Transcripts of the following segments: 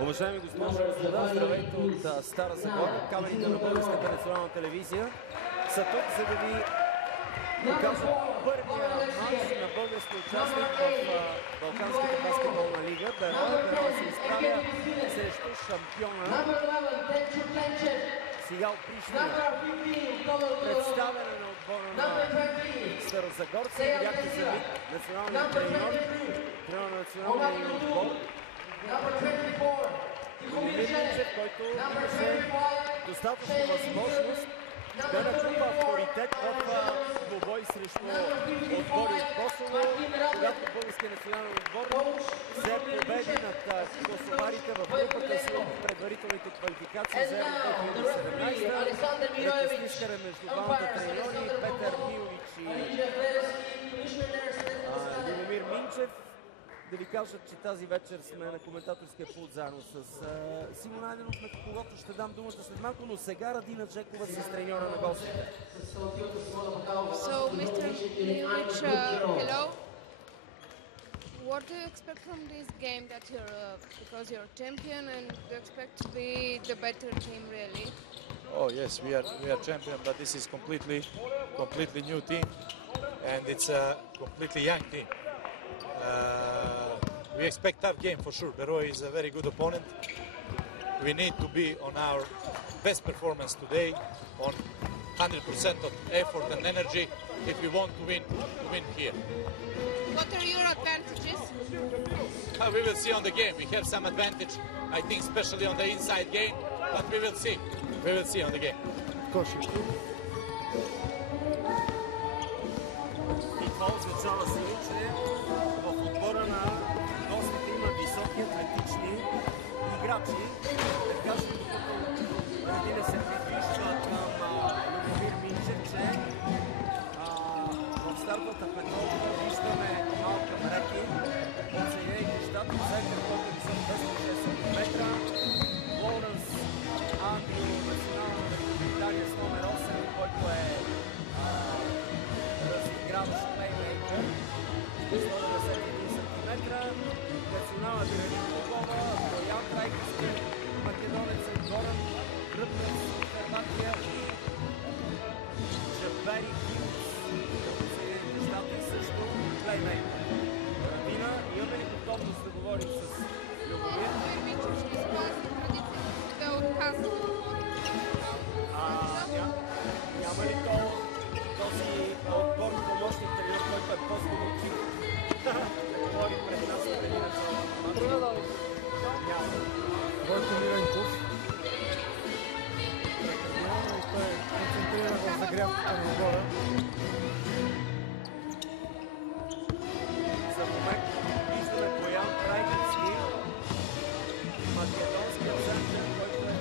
Уважаеми госпожи и господа, здравейте от Стара Загора. Камерите на Българската национална телевизия са тук, за да ви покажат първия матч на български участник в Балканската баскетболна лига. Бероя се изправя срещу шампиона сега от Прищина. Представяне на отбора на старозагорци. Видяхте за миг националния треньор на националния отбор. Минчев, който имаше достатъчно възможност да натрупа авторитет в двубой срещу отбори от Косово, когато българският национален отбор взе победи над косоварите в групата си от предварителните квалификации за Евро 2017. Ръкостискане между двамата треньори Петър Милович и Любомир Минчев. Да ви кажа, че тази вечер сме на коментаторския пулт заедно с Симон Найденов, на когото ще дам думата след малко, но сега Радина Джекова с треньора на гостите. So, Mr. Miljevic, hello. What do you expect from this game that you're, because you're champion, and do you expect to be the better team really? Oh yes, we are champion, but this is completely new team, and it's a completely young team. We expect tough game for sure. Beroe is a very good opponent. We need to be on our best performance today, on 100% of effort and energy if we want to win here. What are your advantages? We will see on the game. We have some advantage, I think, especially on the inside game, but we will see. We will see on the game. Означава се, че в отбора на гостите има високи атлетични играчи. Да кажем, докато Радина се придвижва към Любомир Минчев, че в стартовата петолка виждаме Малкъм Реки от Съединените щати, център, който е висок 260 метра. Лоуренс Андрю, национална Великобритания с номер 8, който е разиграващ плеймейкър, 191 см, национална Дирелин Логова, Боян Трайковски, македонец Горан Ръпнес, Харватия и Джабери Хилс от Съединените щати, също плеймейкър. Радина, имаме ли готовност да говорим с Любомир? Няма ли този отбор помощник тренер, който е по-сполучлив да говори пред нас преди началото на матча? Няма. Бойко Миленков. Прекратяваме и той е концентриран в загрявката на отбора. За момент виждаме Боян Трайковски, македонския център, който е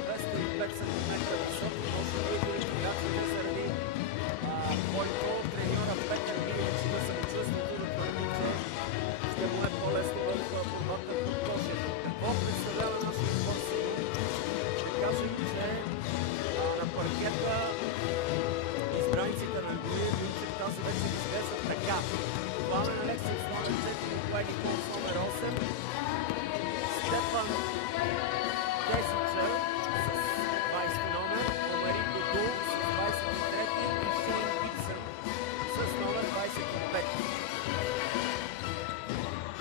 205 см висок, може да бъде играчите заради който треньора Петър Милевич има самочувствието да твърди, че ще му е по-лесно бъде в борбата под кошето. Какво представлява нашия отбор сигурно? Ще кажем, че на паркета избраниците на Любомир Минчев тази вечер изглеждат така. Пламен Алексиев с номер 4, Клайни Кол с номер 8, Стефан Тесича с 20 номер, Омари Дудул с 23 и Шейн Гибсън с номер 25.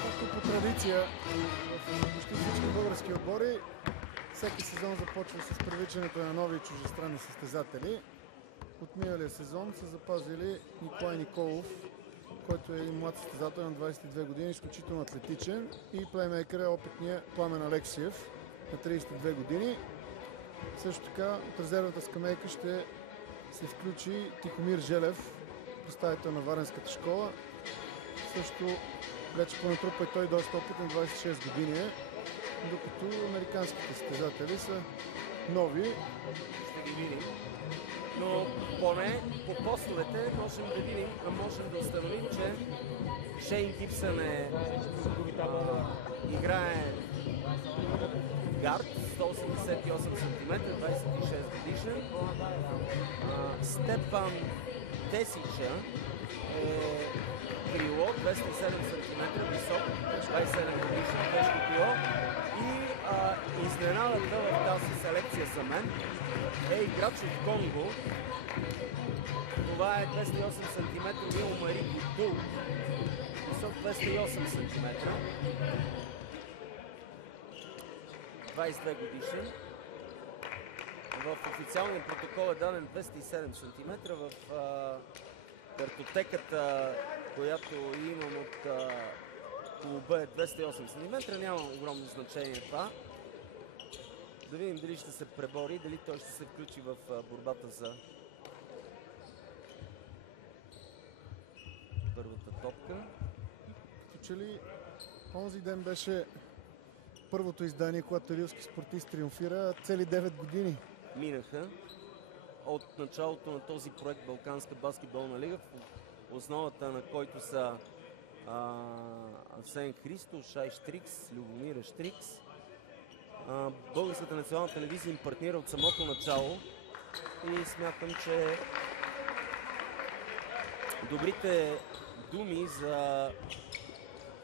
Както по традиция в почти всички български отбори, всеки сезон започва с привличането на нови чуждестранни състезатели. От миналия сезон са запазили Николай Николов, който е един млад състезател на 22 години, изключително атлетичен, и плеймейкър е опитният Пламен Алексиев на 32 години. Също така от резервната скамейка ще се включи Тихомир Желев, представител на Варненската школа. Също вече понатрупа и той доста опит, на 26 години е, докато американските състезатели са нови. Ще ги видим. Но поне по постовете можем да видим, можем да установим, че Шейн Гибсън играе гард, 188 см, 26 годишен. Степан Тесича е крило, 207 см, висок, 27 годишен, мен, е играч от Конго. Това е 208 см Омари Бутул. Висок 208 см. 22 годишен. В официалния протокол е даден 207 см. В картотеката, която имам от клуба, е 208 см. Няма огромно значение това. Да видим дали ще се пребори, дали той ще се включи в борбата за първата топка. Като че ли онзи ден беше първото издание, когато рилски спортист триумфира, цели 9 години. Минаха от началото на този проект Балканска баскетболна лига, в основата на който са Арсен Христов, Шай Штрикс, Любомира Штрикс. Българската национална телевизия им партнира от самото начало и смятам, че добрите думи за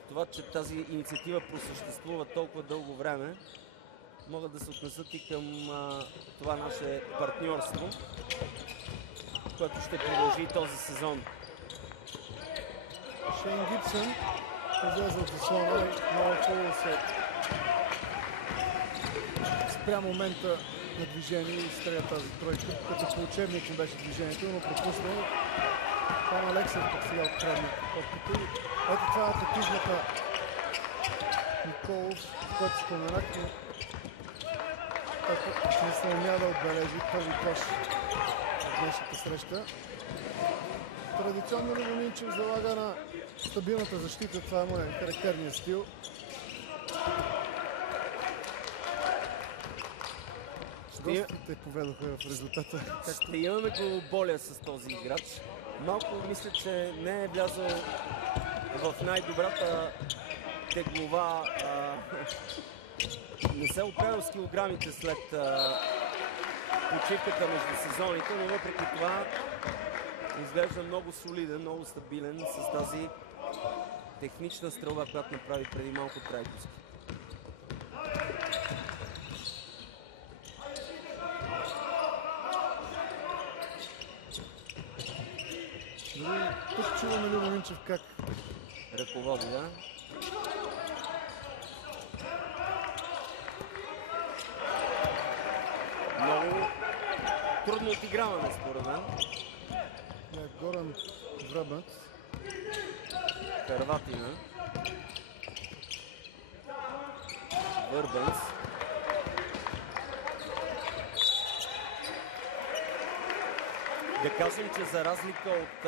това, че тази инициатива просъществува толкова дълго време, могат да се отнесат и към това наше партньорство, което ще продължи този сезон. Шейн Гибсън излезе от заслона и много хубаво се спря момента на движение и стреля тази тройка, като по учебник не беше движението, но пропусна. Там Алексев пък сега открадна топката. Ето това е атлетизмата Николов, който споменахме. Който не се умя да отбележи първи кош в днешната среща. Традиционно Любо Минчев залага на стабилната защита, това е характерният стил. Гостите поведоха в резултата. Ще имаме главоболия с този играч. Малко мисля, че не е влязъл в най-добрата теглова. Не се оправил с килограмите след почивката между сезоните, но въпреки това изглежда много солиден, много стабилен с тази технична стрелба, която направи преди малко Трайковски. Тук чуваме Любо Минчев как ръководи, да? Много трудно отиграване, според мен. Горан Връбът. Харватина. Върбенс. Да кажем, че за разлика от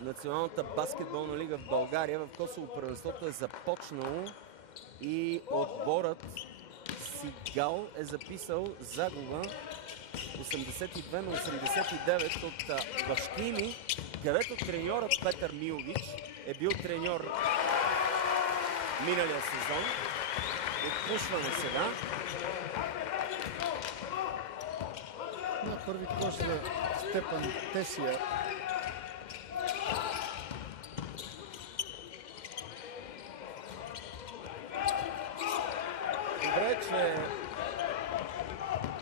Националната баскетболна лига в България, в Косово първенството е започнало и отборът Сигал е записал загуба 82-89 от Бащини, където треньорът Петър Милович е бил треньор миналия сезон. Отпушване сега. На първи кош за Степан Тесия.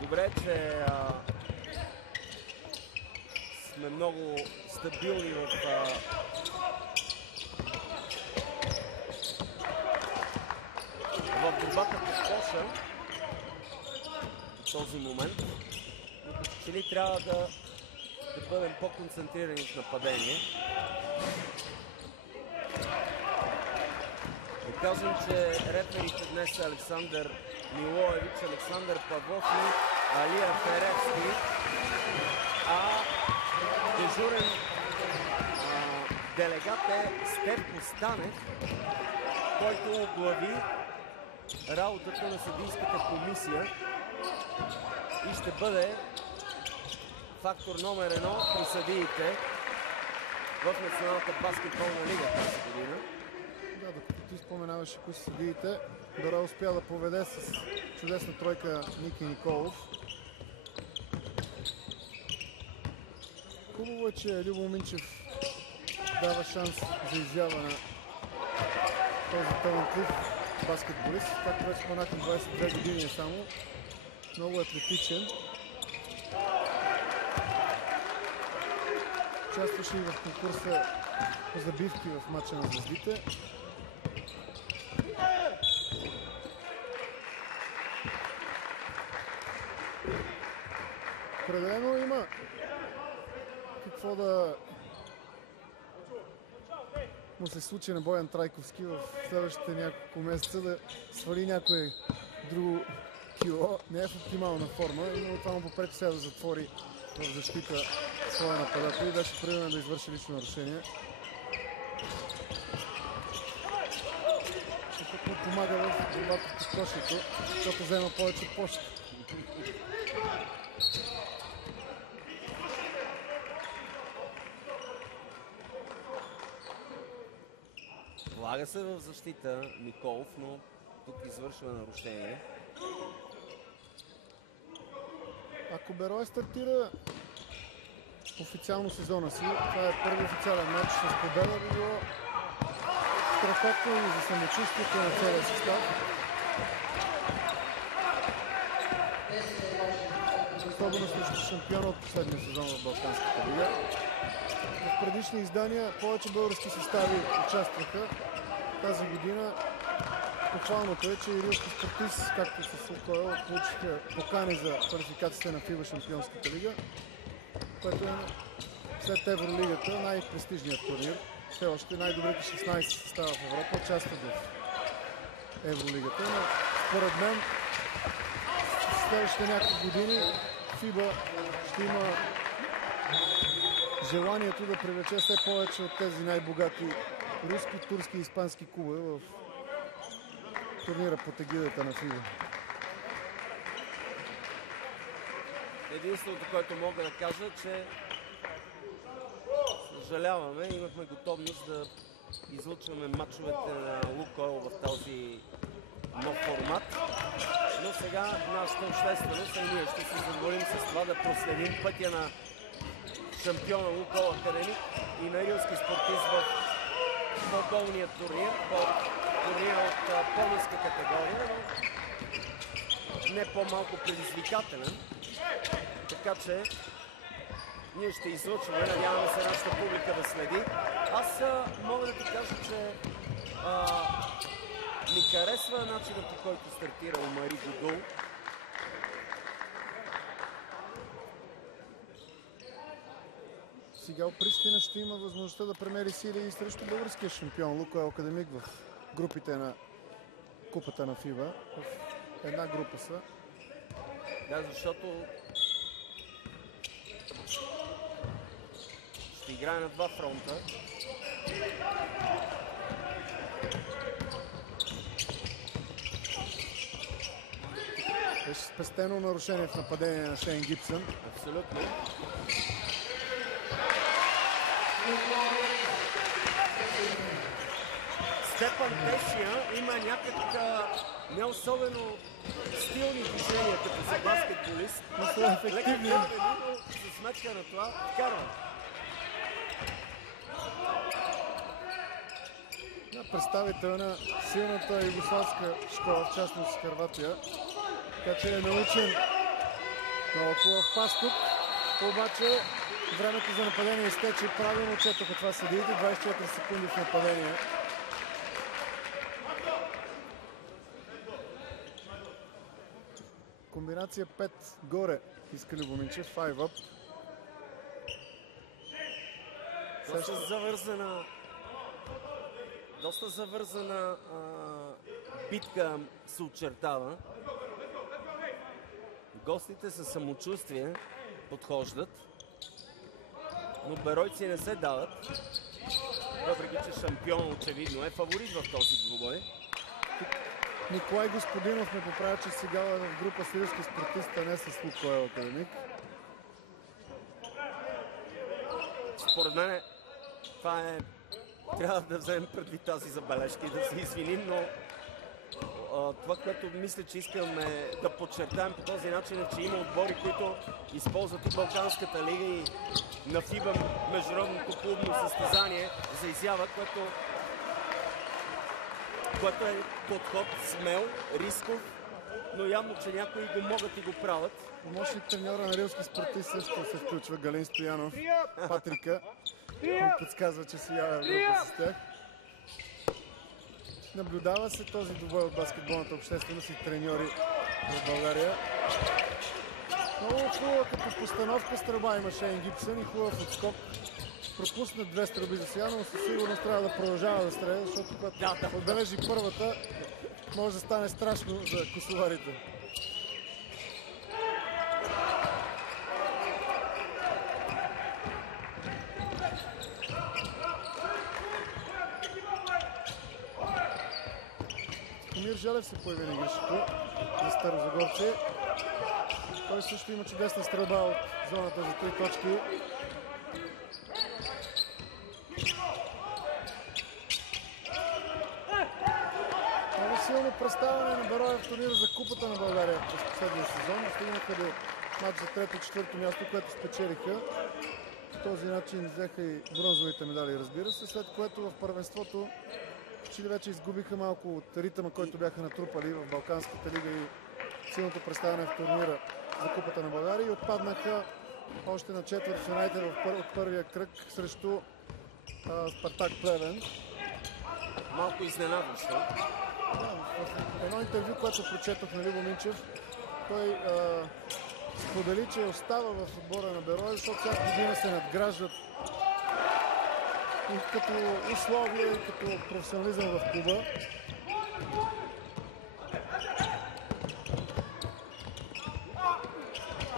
Добре, че сме много стабилни в борбата по коша в този момент. Че ли трябва да бъдем по-концентрирани в нападение. Да кажем, че реферите днес са Александър Милоевич, Александър Павлов и Алия Феревски, а дежурен делегат е Стефко Станев, който оглави работата на съдийската комисия и ще бъде фактор номер 1 при съдиите в Националната баскетболна лига тази година. Да, докато ти споменаваше кои са съдиите, Дора успя да поведе с чудесна тройка Ники Николов. Хубаво е, че Любо Минчев дава шанс за изява на този талантлив баскетболист. Както вече споменах, на 22 години е само. Много атлетичен. Участваше и в конкурса по забивки в матча на звездите. Определено има какво да му се случи на Боян Трайковски в следващите няколко месеца, да свали някое друго кило. Не е в оптимална форма, но това му попречи сега да затвори в защита своя нападател и беше принуден да извърши лично нарушение. Защото му помага в борбата с кошето, защото взема повече площ. Влага се в защита Николов, но тук извършва нарушение. Ако Берой стартира официално сезона си, това е първи официален матч с победа, би било страхотно и за самочувствието на целия състав. Особено срещу шампиона от последния сезон в Балканската лига. В предишни издания повече български състави участваха. Тази година похвалното е, че и рилски спортист, както с Лукойл, получиха покани за квалификацията на FIBA Шампионската лига, което е след Евролигата най-престижният турнир. Все още най-добрите 16 състава в Европа участват в Евролигата, но според мен в следващите няколко години FIBA ще има желанието да привлече все повече от тези най-богати руски, турски и испански клубове в турнира под егидата на FIBA. Единственото, което мога да кажа, че съжаляваме, имахме готовност да излъчваме матчовете на Лукойл в този нов формат, но сега нашата общественост и ние ще се задоволим с това да проследим пътя на шампиона Лукойл Академик и на рилски спортист в по-долния турнир, турнир от по-ниска категория, но не по-малко предизвикателен. Така че ние ще излъчваме, надяваме се нашата публика да следи. Аз мога да ти кажа, че ми харесва начинът, по който стартира Омари Гудул. Сега Пристина ще има възможността да премери сили и срещу българския шампион Лукойл Академик в групите на купата на FIBA. В една група са. Да, защото ще играе на два фронта. Беше спестено нарушение в нападение на Шейн Гибсън. Абсолютно. Степан Тесия има някак не особено стилни движения като за баскетболист. Но са ефективни. Но за сметка на това вкарва. Представител на силната югославска школа, в частност Хърватия. Така че е научен много хубав пас тук. Обаче времето за нападение изтече. Правилно четоха това съдиите. 24 секунди в нападение. Комбинация 5 горе иска Любоминчев. 5 up. Доста завързана битка се очертава. Гостите със самочувствие подхождат, но беройци не се дават, въпреки че шампион очевидно е фаворит в този двубой. Николай Господинов ме поправя, че сега е в група с рилски спортист, а не с Лукойл Академик. Според мен това е... Трябва да вземем предвид тази забележка и да се извиним, но това, което мисля, че искаме да подчертаем по този начин е, че има отбори, които използват и Балканската лига и на FIBA международното клубно състезание за изява, което е подход смел, рисков, но явно, че някои го могат и го правят. Помощник треньора на рилски спортист също се включва, Галин Стоянов, Патрика. Ми подсказва, че си ява Европа с тях. Наблюдава се този двубой от баскетболната общественост и треньори в България. Много хубава като постановка стрелба има Шейн Гибсън и хубав отскок. Пропусна 2 стрелби за сега, но със сигурност трябва да продължава да стреля, защото когато отбележи първата, може да стане страшно за косоварите. Мир Желев се появи на игрището за старозагорци. Той също има чудесна стрелба от зоната за 3 точки. Много силно представяне на Бероя в турнира за Купата на България през последния сезон. Стигнаха до матч за 3-4 място, което спечелиха. По този начин взеха и бронзовите медали, разбира се, след което в първенството Чили вече изгубиха малко от ритъма, който бяха натрупали в Балканската лига и силното представяне в турнира за Купата на България и отпаднаха още на четвъртфиналите от първия кръг срещу Спартак Плевен. Малко изненадващо. В едно интервю, което прочетох на Любо Минчев, той сподели, че остава в отбора на Бероя, защото всяка година се надграждат и като условие, и като професионализъм в клуба.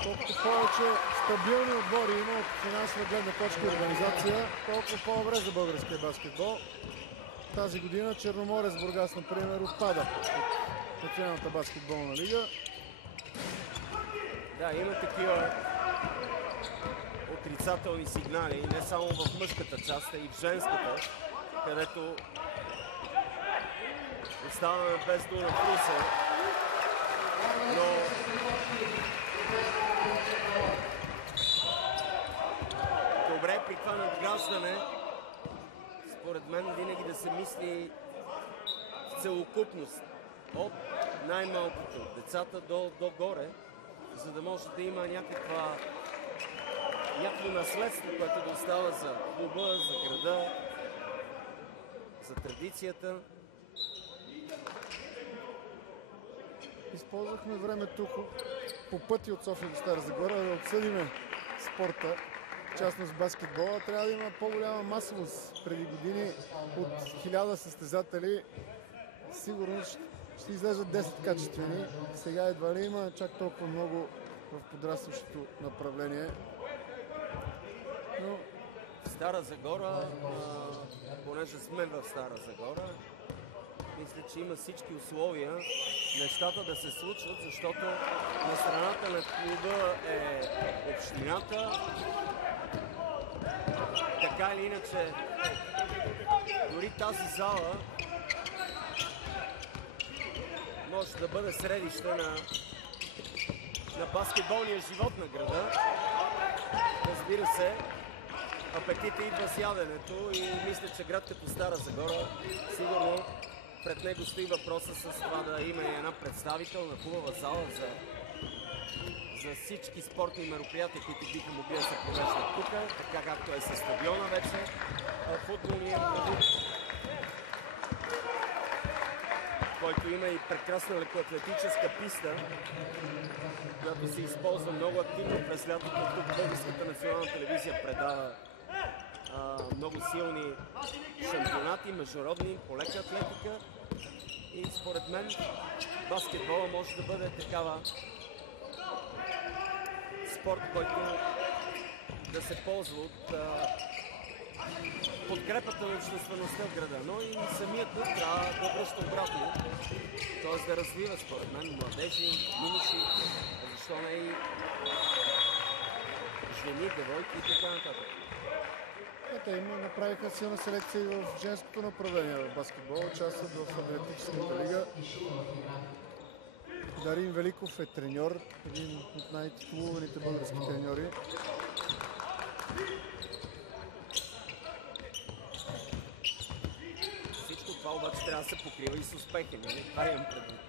Колкото повече стабилни отбори има от финансова гледна точка и организация, толкова по-добре за българския баскетбол. Тази година Черноморец Бургас, например, отпада от Националната баскетболна лига. Да, има такива отрицателни сигнали, не само в мъжката част, а и в женската, където оставаме без Дуна Фрусе, но добре при това надграждане, според мен винаги да се мисли в целокупност, от най-малкото, децата до горе, за да може да има някакво наследство, което да остава за клуба, за града, за традицията. Използвахме времето по пъти от София до Стара Загора да обсъдиме спорта, в частност баскетбола. Трябва да има по-голяма масовост. Преди години от 1000 състезатели сигурно ще излезат 10 качествени. Сега едва ли има чак толкова много в подрастващото направление. Но в Стара Загора, понеже сме в Стара Загора, мисля, че има всички условия нещата да се случват, защото на страната на клуба е общината. Така или иначе, дори тази зала може да бъде средище на баскетболния живот на града. Разбира се, апетита идва с яденето и мисля, че град като Стара Загора сигурно пред него стои въпроса с това да има и една представителна хубава зала за всички спортни мероприятия, които биха могли да се провеждат тук, така както е със стадиона вече, футболния, който има и прекрасна лекоатлетическа писта, която се използва много активно през лятото. Тук Българската национална телевизия предава много силни шампионати, международни по лека атлетика и според мен баскетбола може да бъде такава спорт, който да се ползва от подкрепата на обществеността в града, но и самият клуб трябва да връща обратно, т.е. да развива според мен младежи, юноши, защо не и жени, девойки и така нататък. Те направиха силна селекция и в женското направление в баскетбол, участват в Адриатическата лига. Дарин Великов е треньор, един от най-титулуваните български треньори. Всичко това обаче трябва да се покрива и с успехи. Това имам предвид.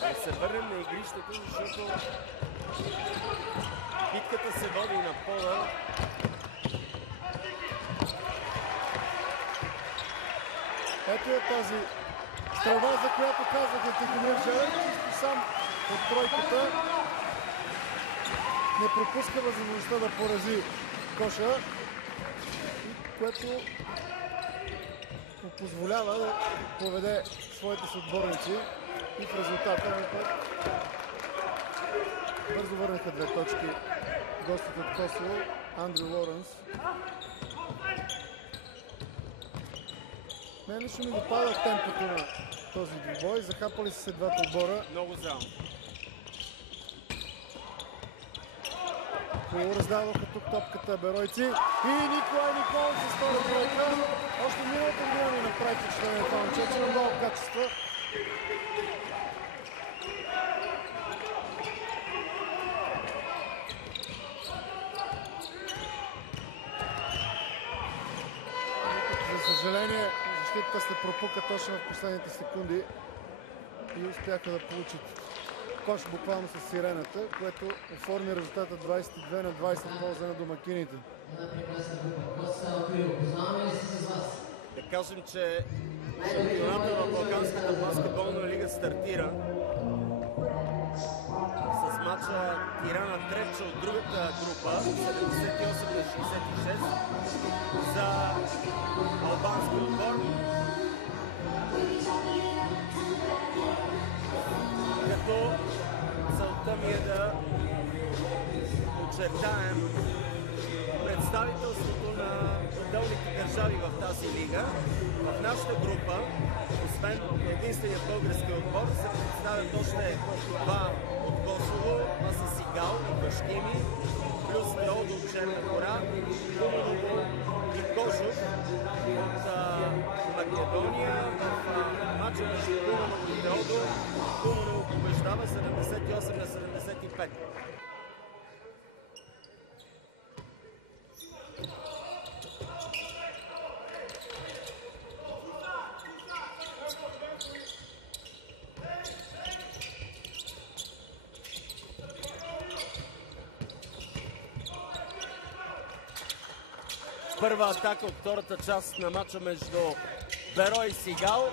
Да се върнем на игрището, защото битката се води на пода. Ето е тази стрелба, за която казах Тихомир Желев, чисто сам от тройката. Не пропуска възможността да порази коша, което му позволява да поведе своите съотборници и в резултата бързо върнаха 2 точки гостите от Косово, Андрю Лоренс. Мен лично ми допада темпото на този двубой. Захапали са се двата отбора. Много зрано. Раздаваха тук топката беройци. И Николай Николов с втора тройка. Още миналата година ми направи впечатление това момче, на много качества. За съжаление, защитата се пропука точно в последните секунди и успяха да получат кош буквално с сирената, което оформи резултата 22-20 в полза на домакините. Да кажем, че шампионата в Балканската баскетболна лига стартира с мача Тирана Тревча от другата група 78-66 за албански отбор. Като целта ми е да очертаем представителството на отделните държави в тази лига. В нашата група, освен единственият български отбор, се представят още 2 от Косово, а са Сигал и Башкими, плюс Теодо от Черна гора, Куманово и Кожух от Македония. В матча между Куманово и Теодо Куманово побеждава 78-75. Първа атака от втората част на матча между Берой и Сигал.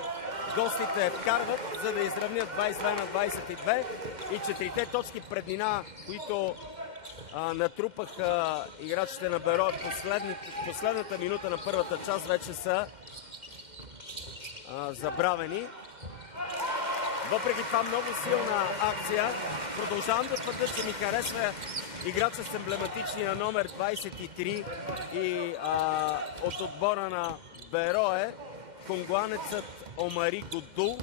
Гостите вкарват, за да изравнят 22-22 и 4 точки преднина, които натрупаха играчите на Берой последната минута на първата част, вече са забравени. Въпреки това много силна акция. Продължавам да твърдя, че ми харесва играча с емблематичния номер 23 и от отбора на Берое, конгуанецът Омари Гудул.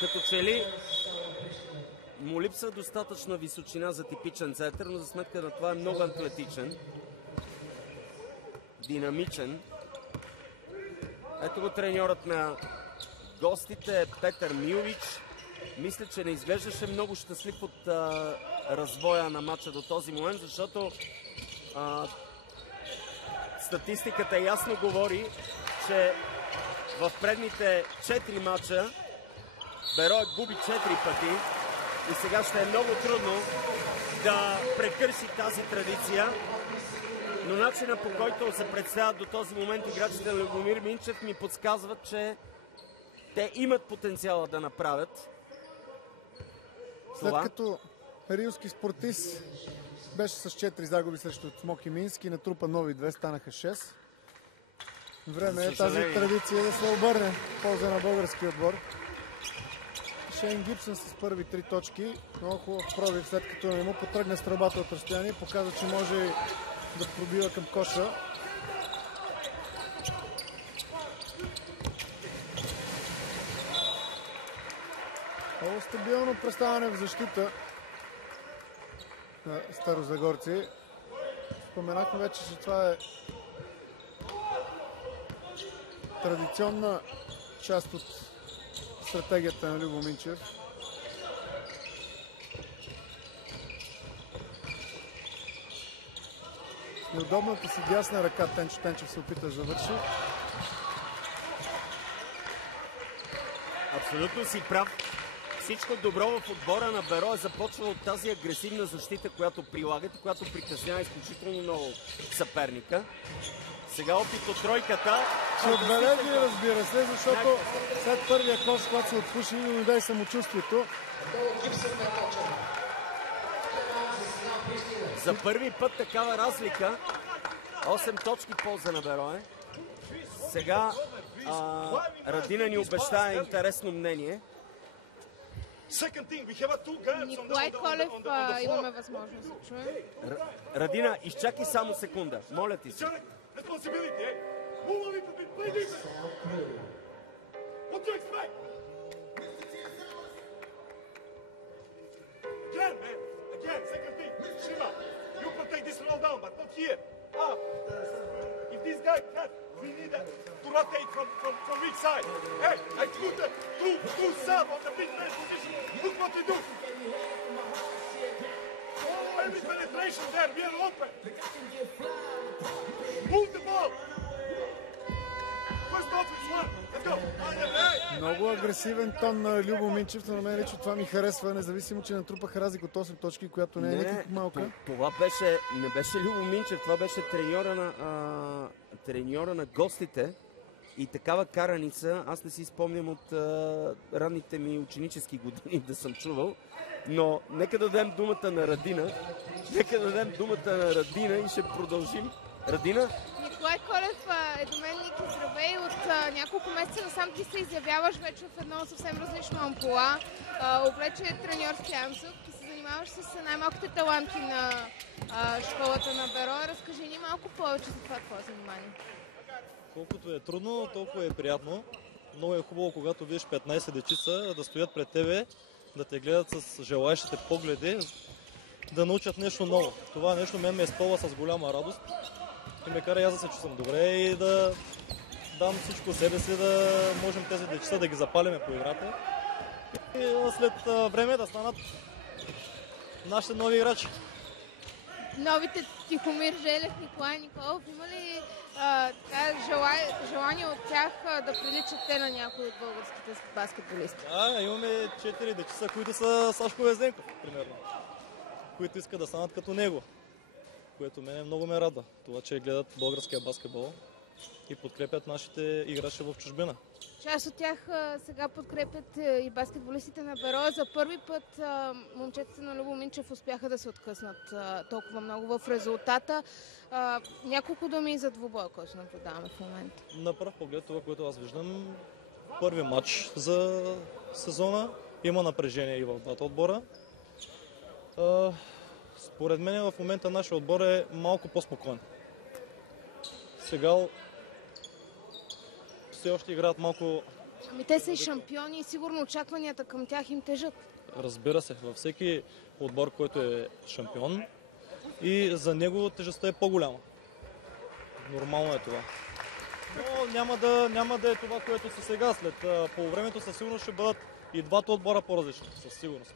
Като че ли му липсва достатъчна височина за типичен център, но за сметка на това е много атлетичен, динамичен. Ето го треньорът на гостите Петър Милович. Мисля, че не изглеждаше много щастлив от развоя на матча до този момент, защото статистиката ясно говори, че в предните 4 матча Берой губи 4 пъти и сега ще е много трудно да прекърши тази традиция. Но начина, по който се представят до този момент играчите на Любомир Минчев, ми подсказват, че те имат потенциала да направят това. След като рилски спортист беше с 4 загуби срещу Смоки Мински, натрупа нови 2, станаха 6. Време е тази традиция да се обърне в полза на български отбор. Шейн Гибсън с първи 3 точки. Много хубав пробив, след като не му потръгне стрелбата от разстояние. Показва, че може да пробива към коша. Много стабилно представяне в защита на старозагорци. Споменахме вече, че това е традиционна част от стратегията на Любо Минчев. неудобната си дясна ръка Тенчо Тенчев се опита да завърши. Абсолютно си прав. Всичко добро в отбора на Берое започва от тази агресивна защита, която прилагат и която притеснява изключително много съперника. Сега опит от тройката. Ще отбележи, разбира се, защото след първия кош, когато се отпуши, не дай самочувствието. За първи път такава разлика. 8 точки полза на Берое. Сега Радина ни обещава интересно мнение. Николай Колев имаме възможност да чуем. Радина, изчакай само секунда. Моля ти се. Again, second thing, Shima, you protect this roll down, but not here. Up. If this guy cut, we need to rotate from weak side. Hey, I put the two sub on the big man position. Look what we do. Every penetration there, we are open. Move the ball. First offense one. Let's go. Много агресивен тон на Любо Минчев, но на мен лично това ми харесва, независимо, че натрупаха разлика от 8 точки, която не е никак малка. Това не беше Любо Минчев, това беше треньора на гостите. И такава караница, аз не си спомням от ранните ми ученически години да съм чувал. Но нека дадем думата на Радина. И ще продължим. Радина? Николай Колев е до мен, Ники, здравей. От няколко месеца насам ти се изявяваш вече в едно съвсем различно ампула. Облече треньорски анцук и се занимаваш с най-малките таланти на школата на Берое. Разкажи ни малко повече за това твое занимание. Колкото е трудно, толкова е приятно. Много е хубаво, когато видиш 15 дечица да стоят пред тебе, да те гледат с желаещите погледи, да научат нещо ново. Това нещо мен ме изпълва с голяма радост и ме кара аз да се чувствам добре и да дам всичко себе си, да можем тези дечица да ги запалиме по играта и след време да станат нашите нови играчи. Новите Тихомир Желев, Николай Николов, има ли желание от тях да приличат те на някои от българските баскетболисти? Да, имаме 4 дечица, които са Сашко Везенков, примерно, които искат да станат като него, което мене много ме рада. Това, че гледат българския баскетбол и подкрепят нашите играчи в чужбина. Част от тях сега подкрепят и баскетболистите на Берое. За първи път момчетата на Любо Минчев успяха да се откъснат толкова много в резултата. Няколко думи за двубоя, който наблюдаваме в момента. На пръв поглед това, което аз виждам, първи матч за сезона. Има напрежение и в двата отбора. Според мен в момента нашия отбор е малко по-спокоен. Сега все още играят малко... Ами те са и шампиони и сигурно очакванията към тях им тежат. Разбира се, във всеки отбор, който е шампион, и за него тежестта е по-голяма. Нормално е това. Но няма да е това, което са сега. След полувремето със сигурност ще бъдат и двата отбора по-различни. Със сигурност.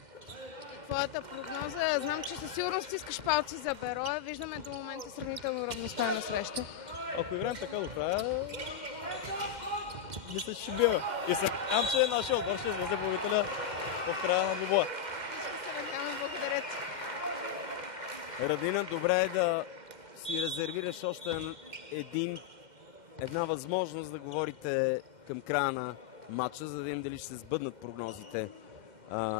Твоята прогноза, знам, че със сигурност искаш палци за Берое. Виждаме до момента сравнително равностойна среща. Ако играем така до края, мисля, че ще бива. И се надявам, че нашия отбор ще излезе победителя в края на двубоя. Всички се надяваме, благодаря ти. Радина, добре е да си резервираш още една възможност да говорите към края на матча, за да видим дали ще се сбъднат прогнозите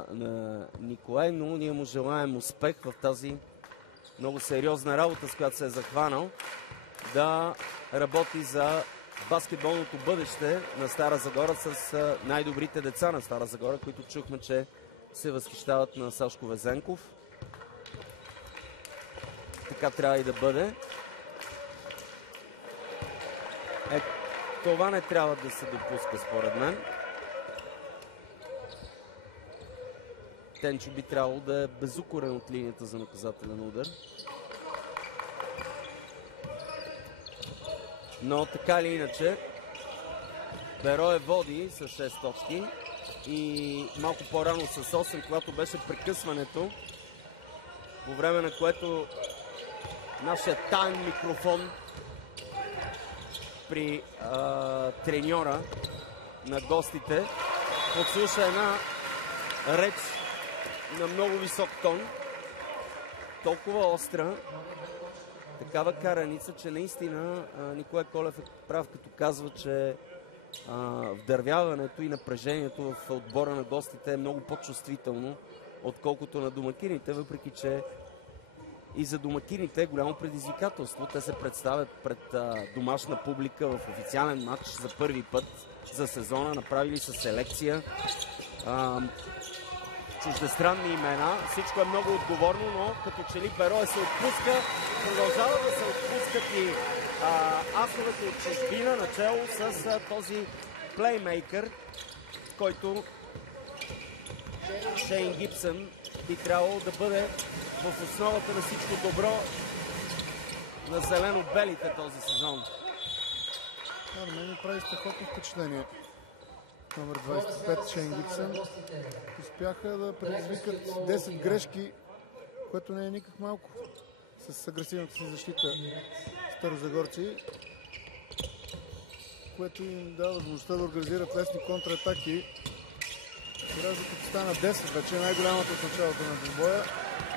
на Николай, но ние му желаем успех в тази много сериозна работа, с която се е захванал, да работи за баскетболното бъдеще на Стара Загора с най-добрите деца на Стара Загора, които чухме, че се възхищават на Сашко Везенков. Така трябва и да бъде. Това не трябва да се допуска, според мен. Тенчо би трябвало да е безукорен от линията за наказателен удар. Но така или иначе, Берое води с 6 точки и малко по-рано с 8, когато беше прекъсването, по време на което нашия таен микрофон при треньора на гостите. Подслуша една реч на много висок тон, толкова остра, такава караница, че наистина Николай Колев е прав, като казва, че вдървяването и напрежението в отбора на гостите е много по-чувствително, отколкото на домакините, въпреки че и за домакините е голямо предизвикателство. Те се представят пред домашна публика в официален матч за първи път за сезона. Направили са селекция. Чуждестранни имена. Всичко е много отговорно, но като че ли Берое се отпуска, продължава да се отпускат и асовете от чужбина, начало с този плеймейкър, който Шейн Гибсън би трябвало да бъде в основата на всичко добро на зелено-белите този сезон. На мен ми прави страхотно впечатление. Номер 25 Шейн Гибсън успяха да предизвикат 10 грешки, което не е никак малко с агресивната си защита старозагорци, което им дава възможността да организират лесни контратаки. Разликата стана 10 вече, най-голямата от началото на двубоя,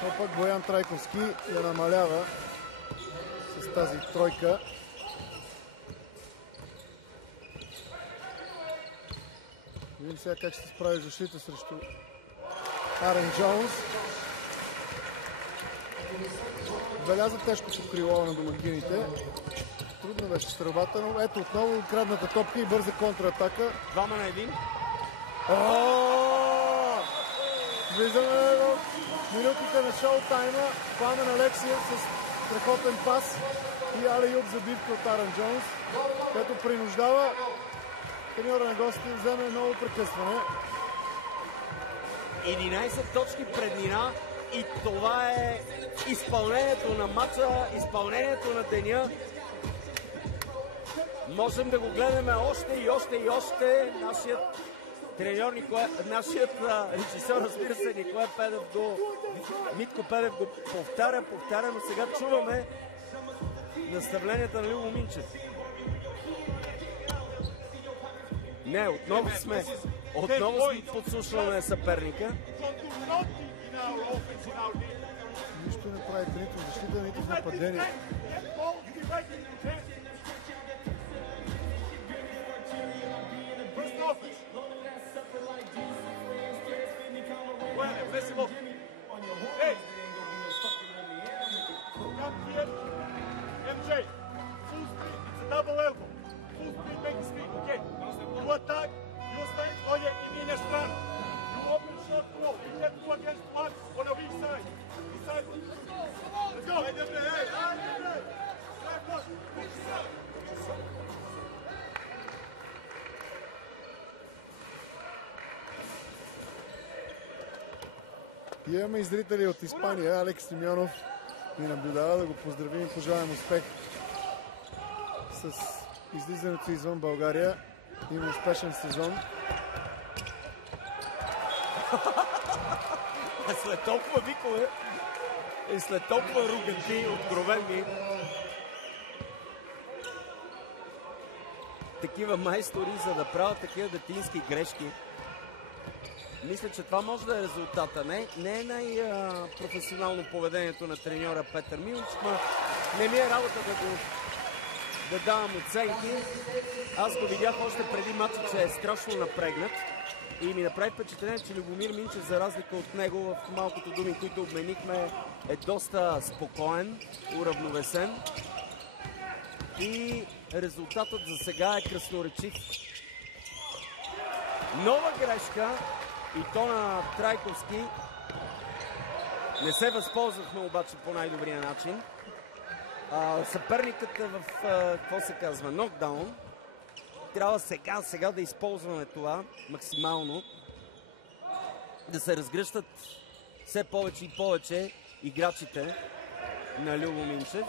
но пък Боян Трайковски я намалява с тази тройка. Видим сега как ще се справи защита срещу Арен Джонс. Беляза тежкото крило на домакините. Трудно беше стрелбата, но ето отново крадната топка и бърза контратака. 2 на 1. Влизаме в минутите на шоу-тайма. Пламен Алексиев с страхотен пас и алей-юп забивка от Арен Джонс, който принуждава треньора на гостите да вземе ново прекъсване. 11 точки преднина и това е изпълнението на матча, изпълнението на деня. Можем да го гледаме още и още и още. Нашият треньор, нашият режисьор, разбира се, Митко Педев го повтаря, но сега чуваме наставленията на Любо Минчев. Не, отново сме подслушваме съперника. Нищо не правите нито в защита, нито в нападение. Hey! Come here. MJ, full speed, it's a double elbow. Full speed, make speed, okay? You attack, you stay on your inner strand. You open short throw. You get 2 against 1 on a weak side. This side. Let's go. И имаме и зрители от Испания. Алекс Симеонов ни наблюдава, да го поздравим и пожелаем успех с излизането извън България. Има успешен сезон. След толкова викове и след толкова ругати, откровени, такива майстори, за да правят такива детински грешки, мисля, че това може да е резултата. Не е най-професионално поведението на треньора Петър Милич, но не ми е работа да давам оценки. Аз го видях още преди матча, че е страшно напрегнат и ми направи впечатление, че Любомир Минчев, за разлика от него, в малкото думи, които обменихме, е доста спокоен, уравновесен и резултатът за сега е красноречив. Нова грешка и то на Трайковски. Не се възползвахме обаче по най-добрия начин. Съперникът е в, какво се казва, нокдаун. Трябва сега да използваме това максимално. Да се разгръщат все повече и повече играчите на Любо Минчев.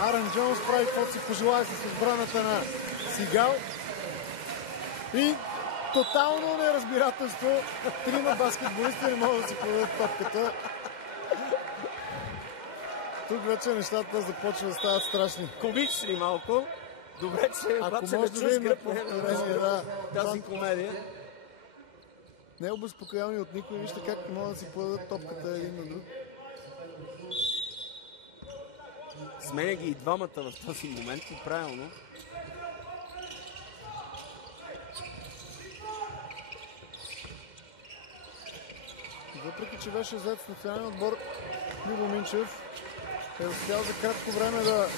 Арен Джонс прави каквото си пожелая с отбраната на Сигал. И Тотално неразбирателство. Трима баскетболисти не могат да си подадат топката. Тук вече нещата започват да стават страшни. Комични малко. Добре, че обаче не чуш тази комедия. Не е обезпокоявани от никой. Вижте как не могат да си подадат топката един на друг. Сменя ги и двамата в този момент и правилно. Въпреки че беше взет с национален отбор, Любо Минчев е успял за кратко време да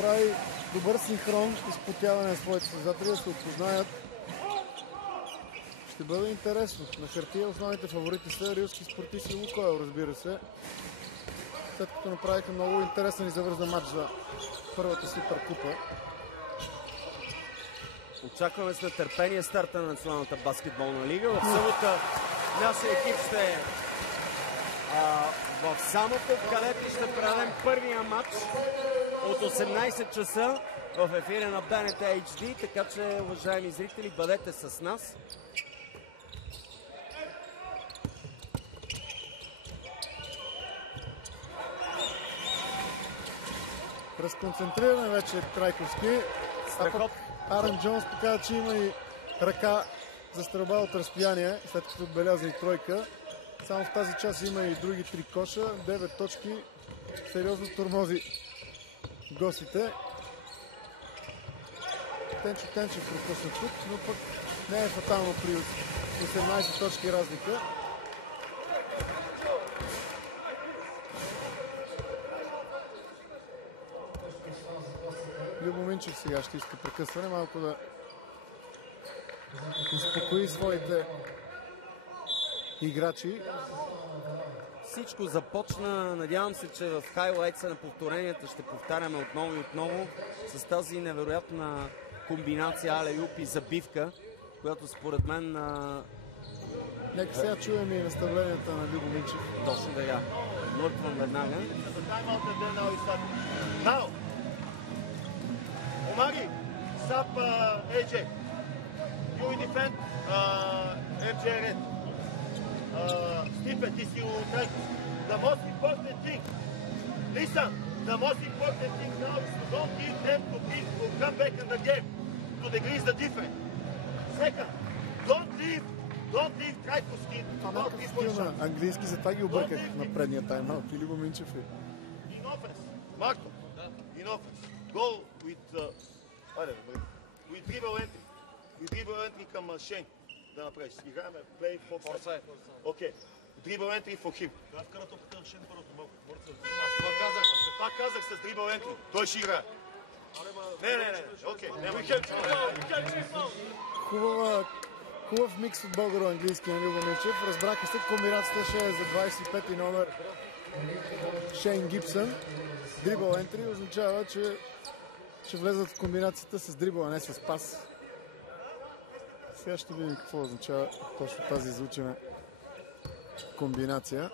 прави добър синхрон, изпотяване на своите състезатели, да се опознаят. Ще бъде интересно. На хартия основните фаворити са рилски спортисти и Лукойл, разбира се. След като направиха много интересен и завързан матч за първата Суперкупа. Очакваме с нетърпение старта на Националната баскетболна лига. В събота нашия екип ще е в Самоков, където ще правим първия матч от 18 часа в ефира на БНТ HD, така че, уважаеми зрители, бъдете с нас. Разконцентриране вече Трайковски. Арън Джонс показва, че има и ръка за стрелба от разстояние, след като отбеляза и тройка. Само в тази част има и други 3 коша, 9 точки. Сериозно тормози гостите. Тенчев пропусна тук, но пък не е фатално при 18 точки разлика. Любо Минчев сега ще иска прекъсване, малко да успокои своите играчи. Всичко започна, надявам се, че в хайлайтса на повторенията ще повтаряме отново и отново с тази невероятна комбинация але-юп и забивка, която според мен... Нека сега чуем и наставленията на Любо Минчев. Точно така. Мъртвам веднага. Omari, sub AJ. You defend MJ Red. Stephen, this you try. The most important thing, listen, the most important thing now is to don't give them to come back in the game, to decrease the difference. Second, don't leave Traikovski. Това е стил на английски, затова ги обърках на предния тайм-аут. И Любо Минчев е. In offense, Marco, in offense, go with dribble entry. With dribble entry към Шейн да направиш. Играем play forward. Окей. Dribble entry for him. Това казах с dribble entry. Той ще играе. Не. Окей. Хубав микс от българо-английски на Любо Минчев. Разбраха се, комбинацията ще е за 25 номер Шейн Гибсън. Дрибъл ентри означава, че ще влезат в комбинацията с дрибъл, а не с пас. Сега ще видим какво означава точно тази изучена комбинация.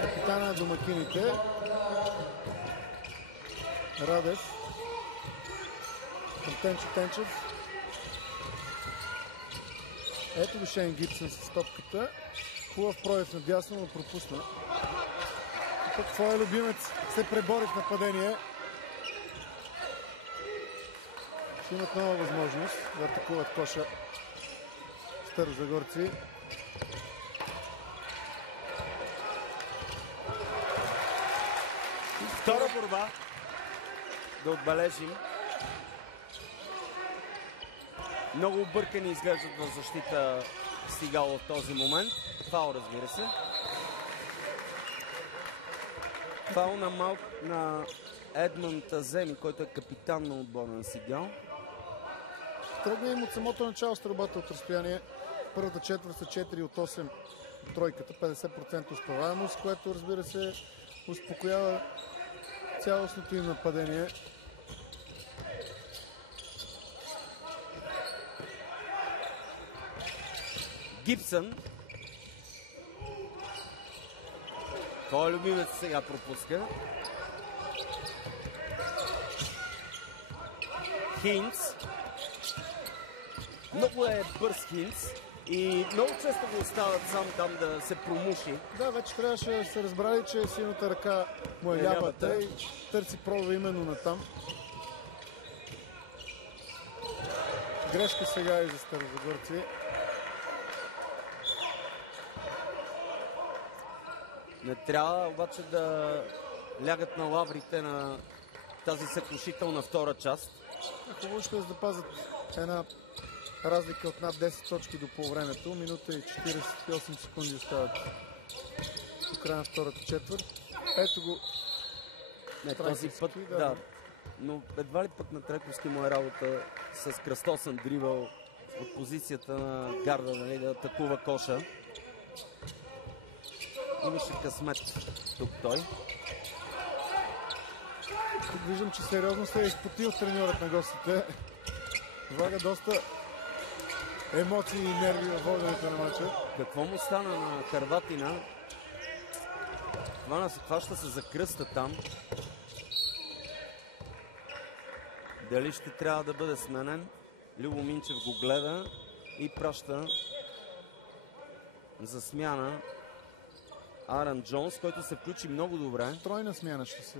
Капитана на домакините Радев към Тенчев. Ето го Шейн Гибсън с топката. Хубав пробив надясно, но пропусна. И пък твоя любимец се пребори в нападение. Ще имат нова възможност да атакуват коша старозагорци. Втора борба. Да отбележим. Много объркани изглеждат в защита Стигало в този момент. Фаул, разбира се. Фаул на Едмон Таземи, който е капитан на отбора на Сигал. Тръгна им от самото начало стрелбата от разстояние. Първата четвърт са 4 от 8 тройката, 50% успеваемост, което, разбира се, успокоява цялостното им нападение. Гибсън Твой любимец сега пропуска. Хинц. Много е бърз Хинц и много често го оставят сам там да се промуши. Да, вече трябваше да се разбрали, че силната ръка му е лявата и търси пробва именно натам. Грешка сега и за старозагорци. Не трябва обаче да лягат на лаврите на тази съкрушителна втора част. Хубаво ще запазят една разлика от над 10 точки до полувремето. Минута и 48 секунди остават до края на втората четвърт. Ето го. Не, този път, да. Но едва ли пък на Трайковски му е работа с кръстосен дрибъл от позицията на гарда, нали, да атакува коша. Имаше късмет тук той. Тук виждам, че сериозно се е изпотил треньорът на гостите. Влага доста емоции и нерви във воденето на мача. Какво му стана на Харватина? Хваща се за кръста там. Дали ще трябва да бъде сменен? Любо Минчев го гледа и праща за смяна Аран Джонс, който се включи много добре. Тройна смяна ще се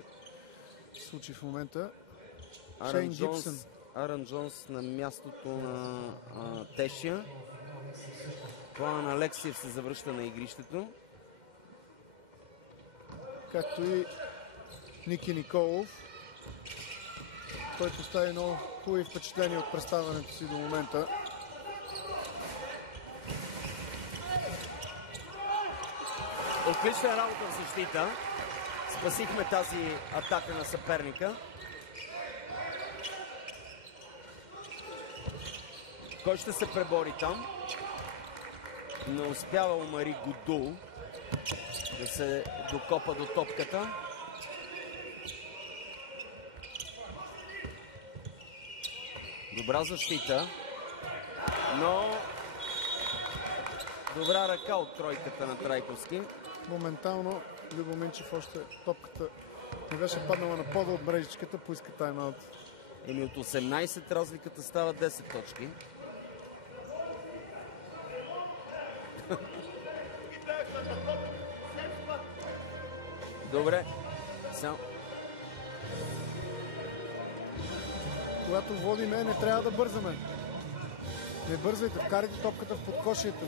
случи в момента. Аран Джонс на мястото на Тешия. Пламен Алексиев се завръща на игрището. Както и Ники Николов, който остави много хубави впечатления от представянето си до момента. Отлична работа в защита. Спасихме тази атака на съперника. Кой ще се пребори там? Не успява Омари Гудул да се докопа до топката. Добра защита, но добра ръка от тройката на Трайковски. Моментално Любо Минчев още топката не беше паднала на пода от мрежичката, поиска тайм-аут. Еми от 18 разликата става 10 точки. Добре. Когато водиме, не трябва да бързаме. Не бързайте, вкарайте топката в подкошието.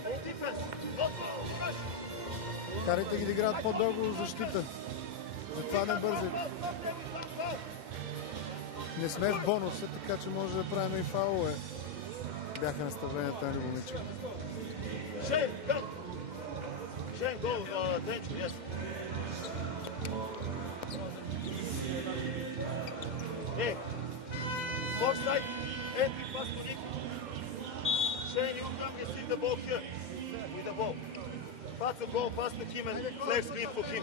Карайте ги да играят по-дълго в защита. Затова не бързайте. Не сме в бонуса, така че може да правим и фаулове. Бяха наставленията на Любо Минчев. Offside, entry pass to Nick. Shane, you come receive the ball here with the ball. Pass the ball, pass to him and flex screen for him.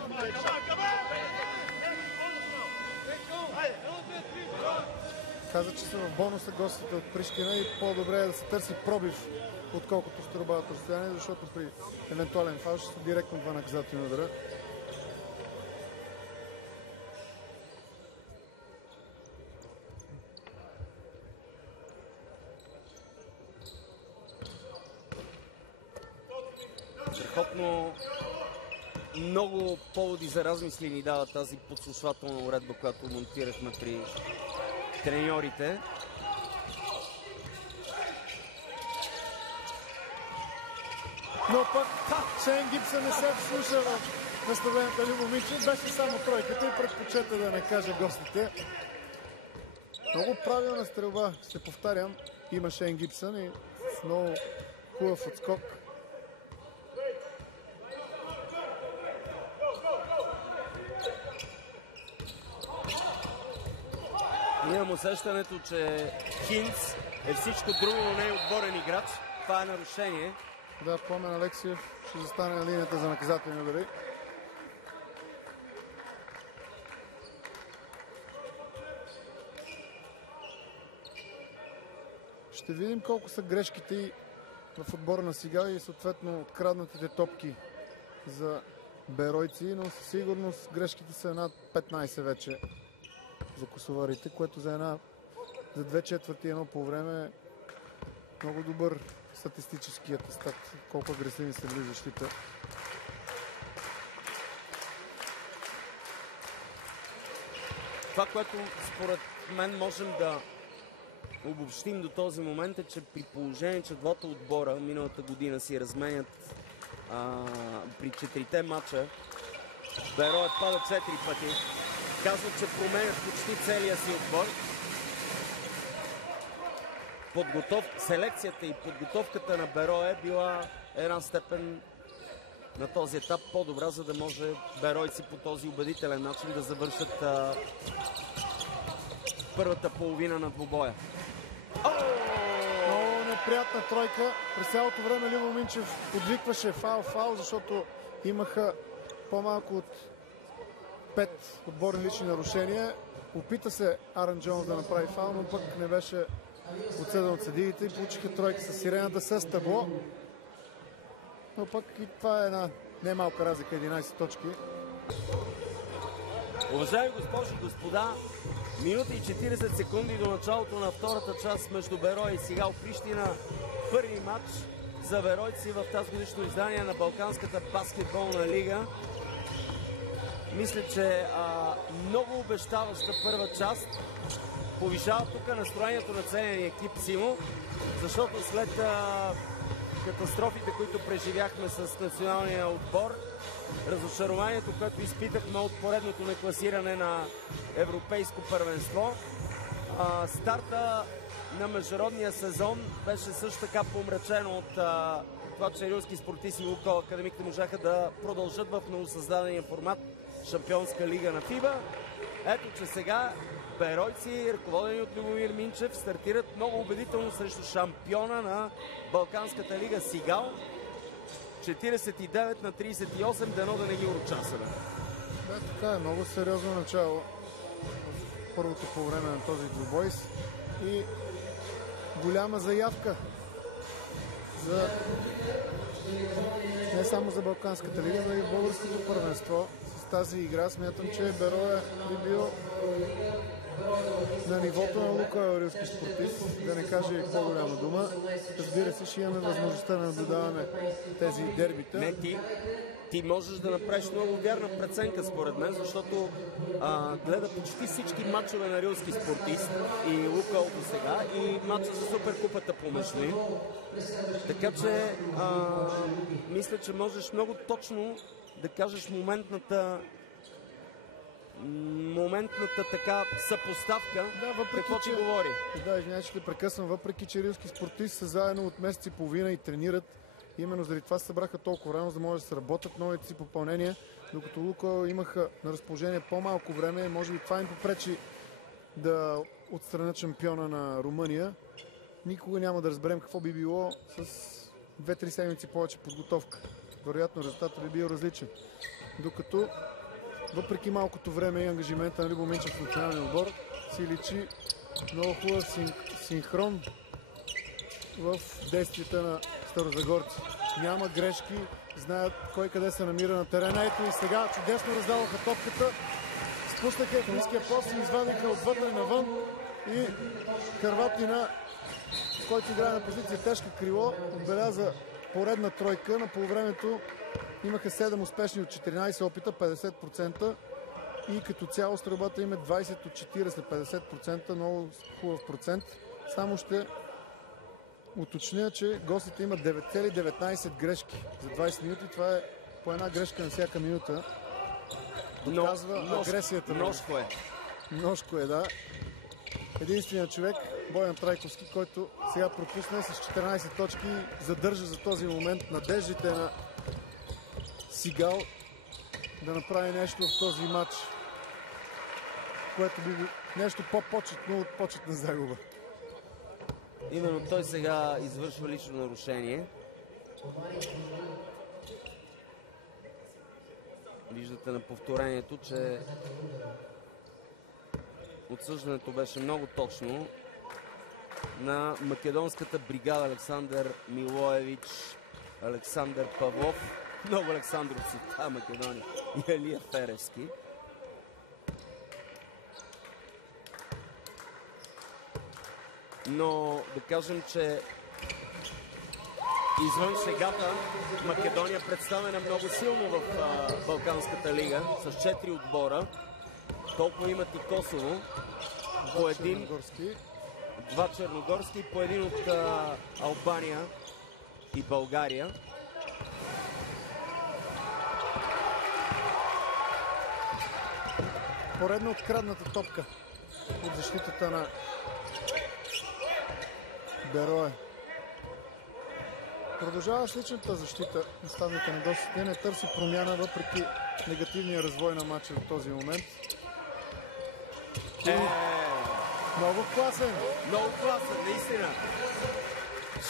Каза, че са в бонуса гостите от Прищина и по-добре е да се търси пробив, отколкото струбават разстояние, защото при евентуален фал ще са директно два наказателни удара. Страхотно много поводи за размисли ни дава тази подслушвателна уредба, която монтирахме при треньорите. Но пък Шейн Гибсън не се вслуша в наставленията на Любо Минчев. Беше само тройката и предпочета да не каже гостите. Много правилна стрелба, ще повтарям. Има Шейн Гибсън и с много хубав отскок. Имам усещането, че Хинц е всичко друго, но не е отборен играч. Това е нарушение. Да, Пламен Алексиев ще застане на линията за наказателни удари. Ще видим колко са грешките в отбора на сега и съответно откраднатите топки за беройци, но със сигурност грешките са над 15 вече за косоварите, което за 2 четвърти и 1 по време е много добър статистически атестат, колко агресивни са били защита. Това, което според мен можем да обобщим до този момент е, че при положение, че двата отбора миналата година си разменят при 4-те матча, Берое пада 4 пъти. Казват, че променят почти целия си отбор. Селекцията и подготовката на Берое е била една степен на този етап по-добра, за да може беройци по този убедителен начин да завършат първата половина на двубоя. Много неприятна тройка. През цялото време Любо Минчев подвикваше фаул, защото имаха по-малко от 5 отборни лични нарушения. Опита се Арън Джонс да направи фаул, но пък не беше отсъден от съдиите и получиха тройка с сирената с табло. Но пък и това е една немалка разлика, 11 точки. Уважаеми госпожи и господа, минута и 40 секунди до началото на втората част между Берое и Сигал Прищина. Първи матч за беройци в тази годишно издание на Балканската баскетболна лига. Мисля, че много обещаваща първа част. Повишава тук настроението на целия ни екип, Симо, защото след катастрофите, които преживяхме с националния отбор, разочарованието, което изпитахме от поредното некласиране на европейско първенство, старта на международния сезон беше също така помрачено от това, че рилски спортисти и Лукойл Академик не можаха да продължат в новосъздадения формат Шампионска лига на ФИБА. Ето, че сега беройци, ръководени от Любомир Минчев, стартират много убедително срещу шампиона на Балканската лига Сигал. 49-38, дано да не ги урочасаме. Да, така е. Много сериозно начало в първото по време на този двубой и голяма заявка за не само за Балканската лига, но и в българското първенство. С тази игра смятам, че Берое би бил на нивото на Лукойл рилски спортист, да не каже по-голяма дума. Разбира се, ще имаме възможността да наблюдаваме тези дербита. Не, ти можеш да направиш много вярна преценка, според мен, защото гледа почти всички матчове на рилски спортист и Лукойл до сега и матча за Суперкупата помежду им. Така че мисля, че можеш много точно да кажеш моментната така съпоставка, какво ти говори. Да, извинявай, че те прекъсвам. Въпреки, че рилски спортисти са заедно от месец и половина и тренират, именно заради това се събраха толкова рано, за да може да се работят новите си попълнения, докато Лукойл имаха на разположение по-малко време и може би това им попречи да отстранят шампиона на Румъния. Никога няма да разберем какво би било с 2-3 седмици повече подготовка. Вероятно резултатът би бил различен. Докато въпреки малкото време и ангажимента на Любо Минчев в националния отбор, си личи много хубав синхрон в действията на старозагорци. Няма грешки, знаят кой къде се намира на терена. Ето и сега чудесно раздаваха топката, спуснаха в ниския пост и извадиха отвътре навън и Харватина, който играе на позиция тежка крило, отбеляза поредна тройка. На полувремето имаха 7 успешни от 14 опита, 50%, и като цяло стрелбата им е 20 от 40, 50%, много хубав процент. Само ще уточня, че гостите имат 9,19 грешки за 20 минути. Това е по една грешка на всяка минута. Доказва агресията. Множко е. Множко е, да. Единственият човек, Боян Трайковски, който сега пропусна с 14 точки, задържа за този момент надеждите на Сигал да направи нещо в този матч, което би нещо по-почетно от почетна загуба. Именно той сега извършва лично нарушение. Виждате на повторението, че отсъждането беше много точно на македонската бригада Александър Милоевич, Александър Павлов. много Александровци от Македония и Елия Феревски. Но да кажем, че извън шегата Македония представена много силно в Балканската лига с 4 отбора. Толкова имат и Косово. По един, два черногорски, по един от Албания и България. Поредно открадната топка от защитата на Берое. Продължава с личната защита. Наставника на гостите не търси промяна въпреки негативния развой на матча в този момент. Много класен. Много класен, наистина.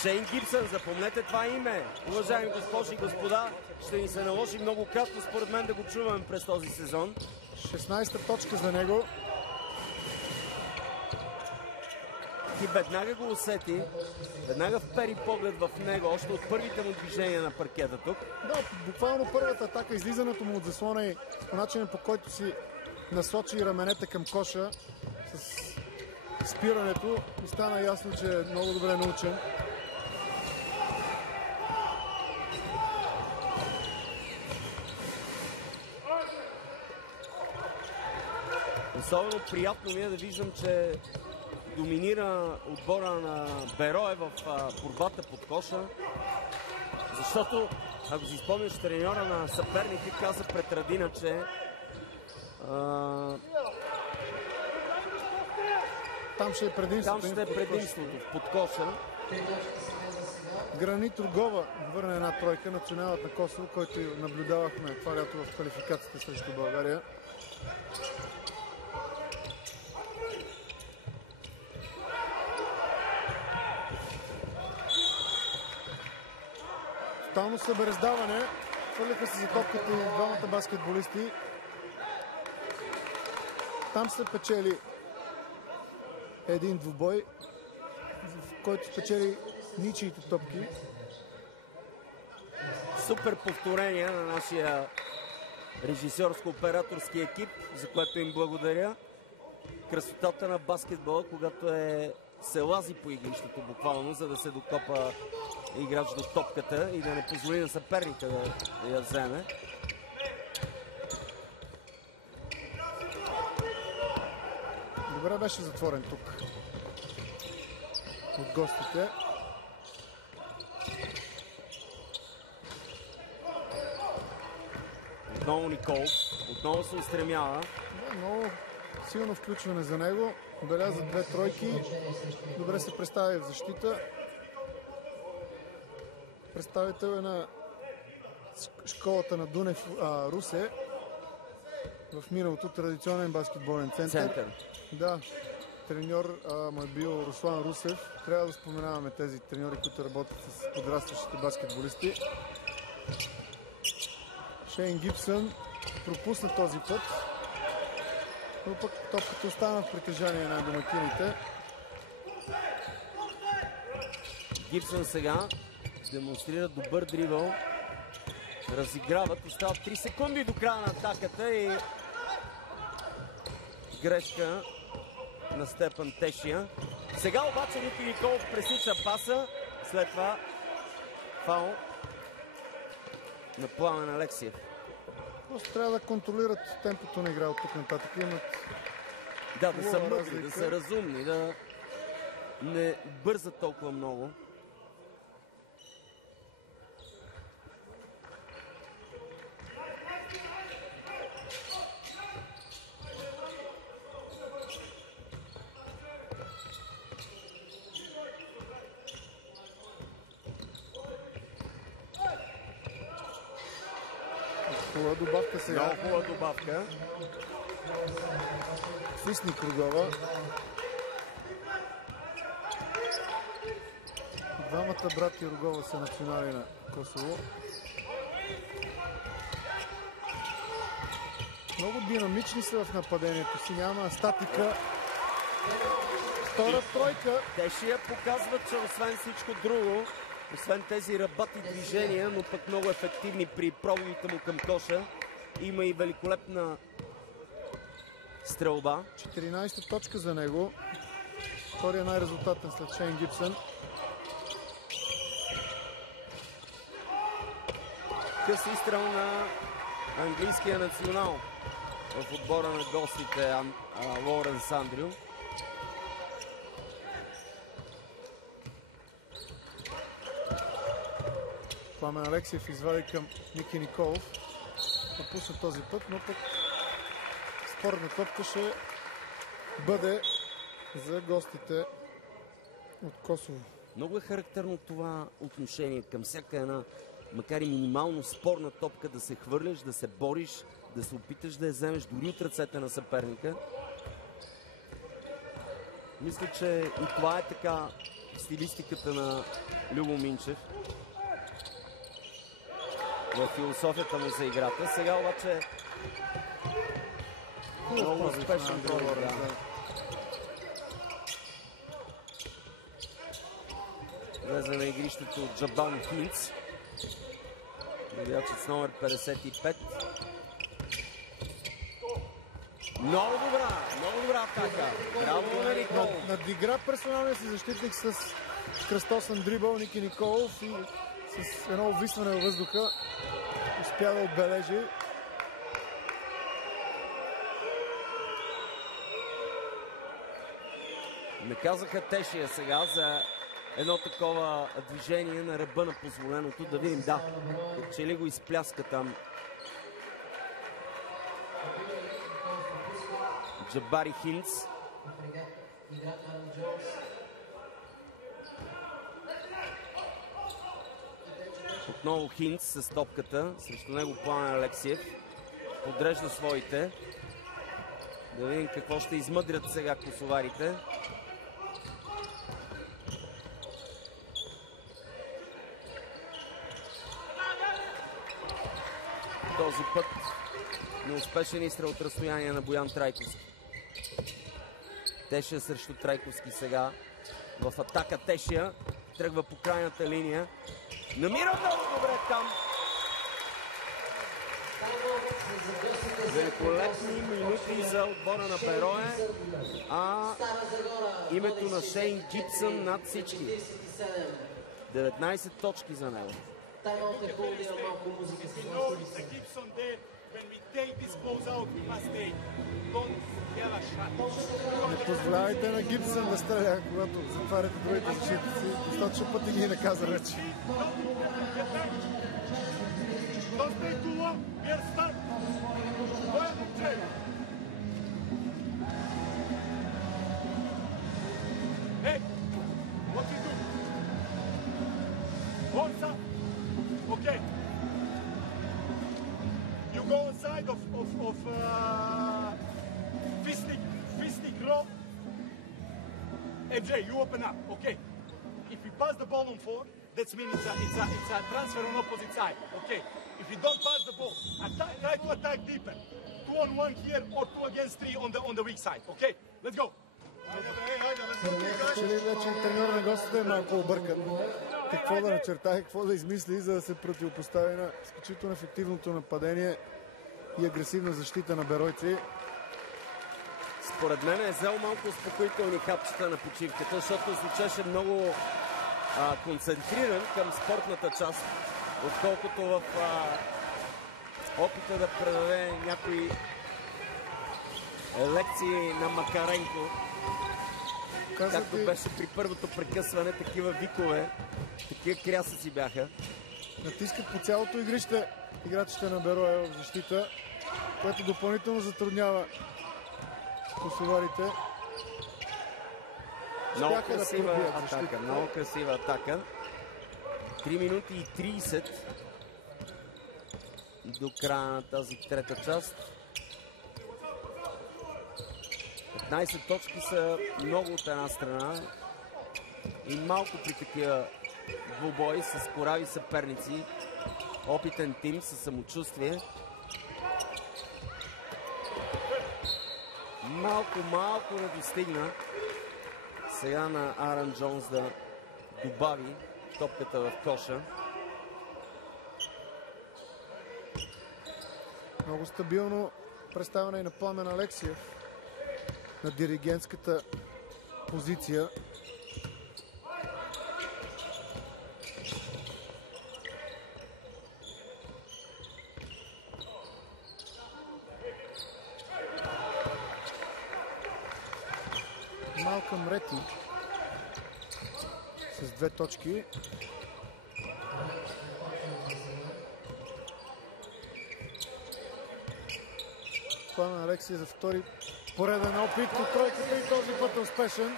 Шейн Гибсън, запомнете това име. Уважаеми госпожи и господа, ще ни се наложи многократно според мен да го чуваме през този сезон. 16-та точка за него. И веднага го усети, веднага впери поглед в него, още от първите му движения на паркета тук. Да, буквално първата атака, излизането му от заслона и по начина, по който си насочи раменете към коша с спирането, и стана ясно, че е много добре научен. Особено приятно ми е да виждам, че доминира отбора на Берое в борбата под коша. Защото, ако си спомняш, треньора на съперника каза пред Радина, че там ще е предимството. Там ще е предимството под коша. Гранит Рогова върна една тройка, националът на Косово, който наблюдавахме това лято в квалификацията срещу България. Тотално съберездаване. Хвърляха се за топката и двамата баскетболисти. Там се печели един двубой, в който спечели ничиите топки. Супер повторение на нашия режисьорско-операторски екип, за което им благодаря. Красотата на баскетбола, когато се лази по игрището буквално, за да се докопа играч до топката и да не позволи на съперника да я вземе. Добре беше затворен тук от гостите. Отново Николов, отново се устремява. Много силно включване за него. Беляза две тройки. Добре се представи в защита. Представител е на школата на Дунев Русе. В миналото традиционен баскетболен център. Да, треньор му е бил Руслан Русев. Трябва да споменаваме тези треньори, които работят с подрастващите баскетболисти. Шейн Гибсън пропусна този път, но пък топката остана в притежание на домакините. Гибсън сега демонстрира добър дрибъл. Разиграват, остават 3 секунди до края на атаката и грешка на Степан Тешия. Сега обаче Ники Николов пресича паса, след това фаул на Пламен Алексиев. Просто трябва да контролират темпото на игра от тук нататък. Имат да са мъдри, да са разумни, да не бързат толкова много. Хубава добавка сега. Много хубава добавка. Свисни Рогова. Двамата брати Рогова са национали на Косово. Много динамични са в нападението си. Няма статика. Втора тройка. Тешия показва, че освен всичко друго освен тези ръбати движения, но пък много ефективни при пробивите му към коша. Има и великолепна стрелба. 14-та точка за него. Втория най-резултатен след Шейн Гибсън. Къс изстрел на английския национал в отбора на гостите Лоуренс Андрю. Пламен Алексиев извади към Ники Николов. Напусна този път, но пък спорна топка ще бъде за гостите от Косово. Много е характерно това отношение към всяка една, макар и минимално спорна топка, да се хвърляш, да се бориш, да се опиташ да я вземеш дори от ръцете на съперника. Мисля, че и това е така стилистиката на Любо Минчев в философията му за играта. Сега обаче много успешен пробор. Влезе на игрището Джабан Хинц. Девячът с номер 55. Много добра атака. Браво на Николов. Надигра персоналния си защитник с кръстосен дрибъл Ники Николов и с едно увисване във въздуха успя да отбележи. Наказаха Тешия сега за едно такова движение на ръба на позволеното. Да видим, да, че ли го изпляска там Джабари Хинц. Отново Хинц с топката, срещу него Пламен Алексиев. Подрежда своите. Да видим какво ще измъдрят сега косоварите. Този път неуспешен изстрел от разстояние на Боян Трайковски. Тешия срещу Трайковски сега. В атака Тешия. Тръгва по крайната линия. Намира много добре там. Великолепни минути за отбора на Берое. А името на Шейн Гибсън над всички. 19 точки за него. Не позволявайте на Гибсън да стреля, когато затваряте другите защитници. Достатъчно пъти ги наказа вече. Hey, what you do? Horns up. Okay. You go inside of fisting row. MJ, you open up. Okay. If you pass the ball on 4, that means it's a transfer on opposite side. Okay. If you don't pass the ball, try to attack deeper. 2 on 1 here or 2 against 3 on the weak side. Okay. Let's go. Че ли вече треньор на гостите е малко объркан. Какво да начертае, какво да измисли, за да се противопостави на изключително ефективното нападение и агресивна защита на беройци. Според мен е взел малко успокоителни хапчета на почивката, защото звучеше много концентриран към спортната част, отколкото в опита да предаде някои лекции на Макаренко. Както беше при първото прекъсване, такива викове, такива крясъци бяха. Натискат по цялото игрище играчите на Берое в защита, което допълнително затруднява косоварите. Много красива атака, много красива атака. 3 минути и 30 до края на тази трета част. 15 точки са много от една страна и малко при такива двубои с корави съперници. Опитен тим със самочувствие. Малко не достигна сега на Арън Джонс да добави топката в коша. Много стабилно представяне и на Пламен Алексиев на диригентската позиция. Малкъм Рети с 2 точки. Пламен Алексиев за втори пореден опит от тройката и този път е успешен.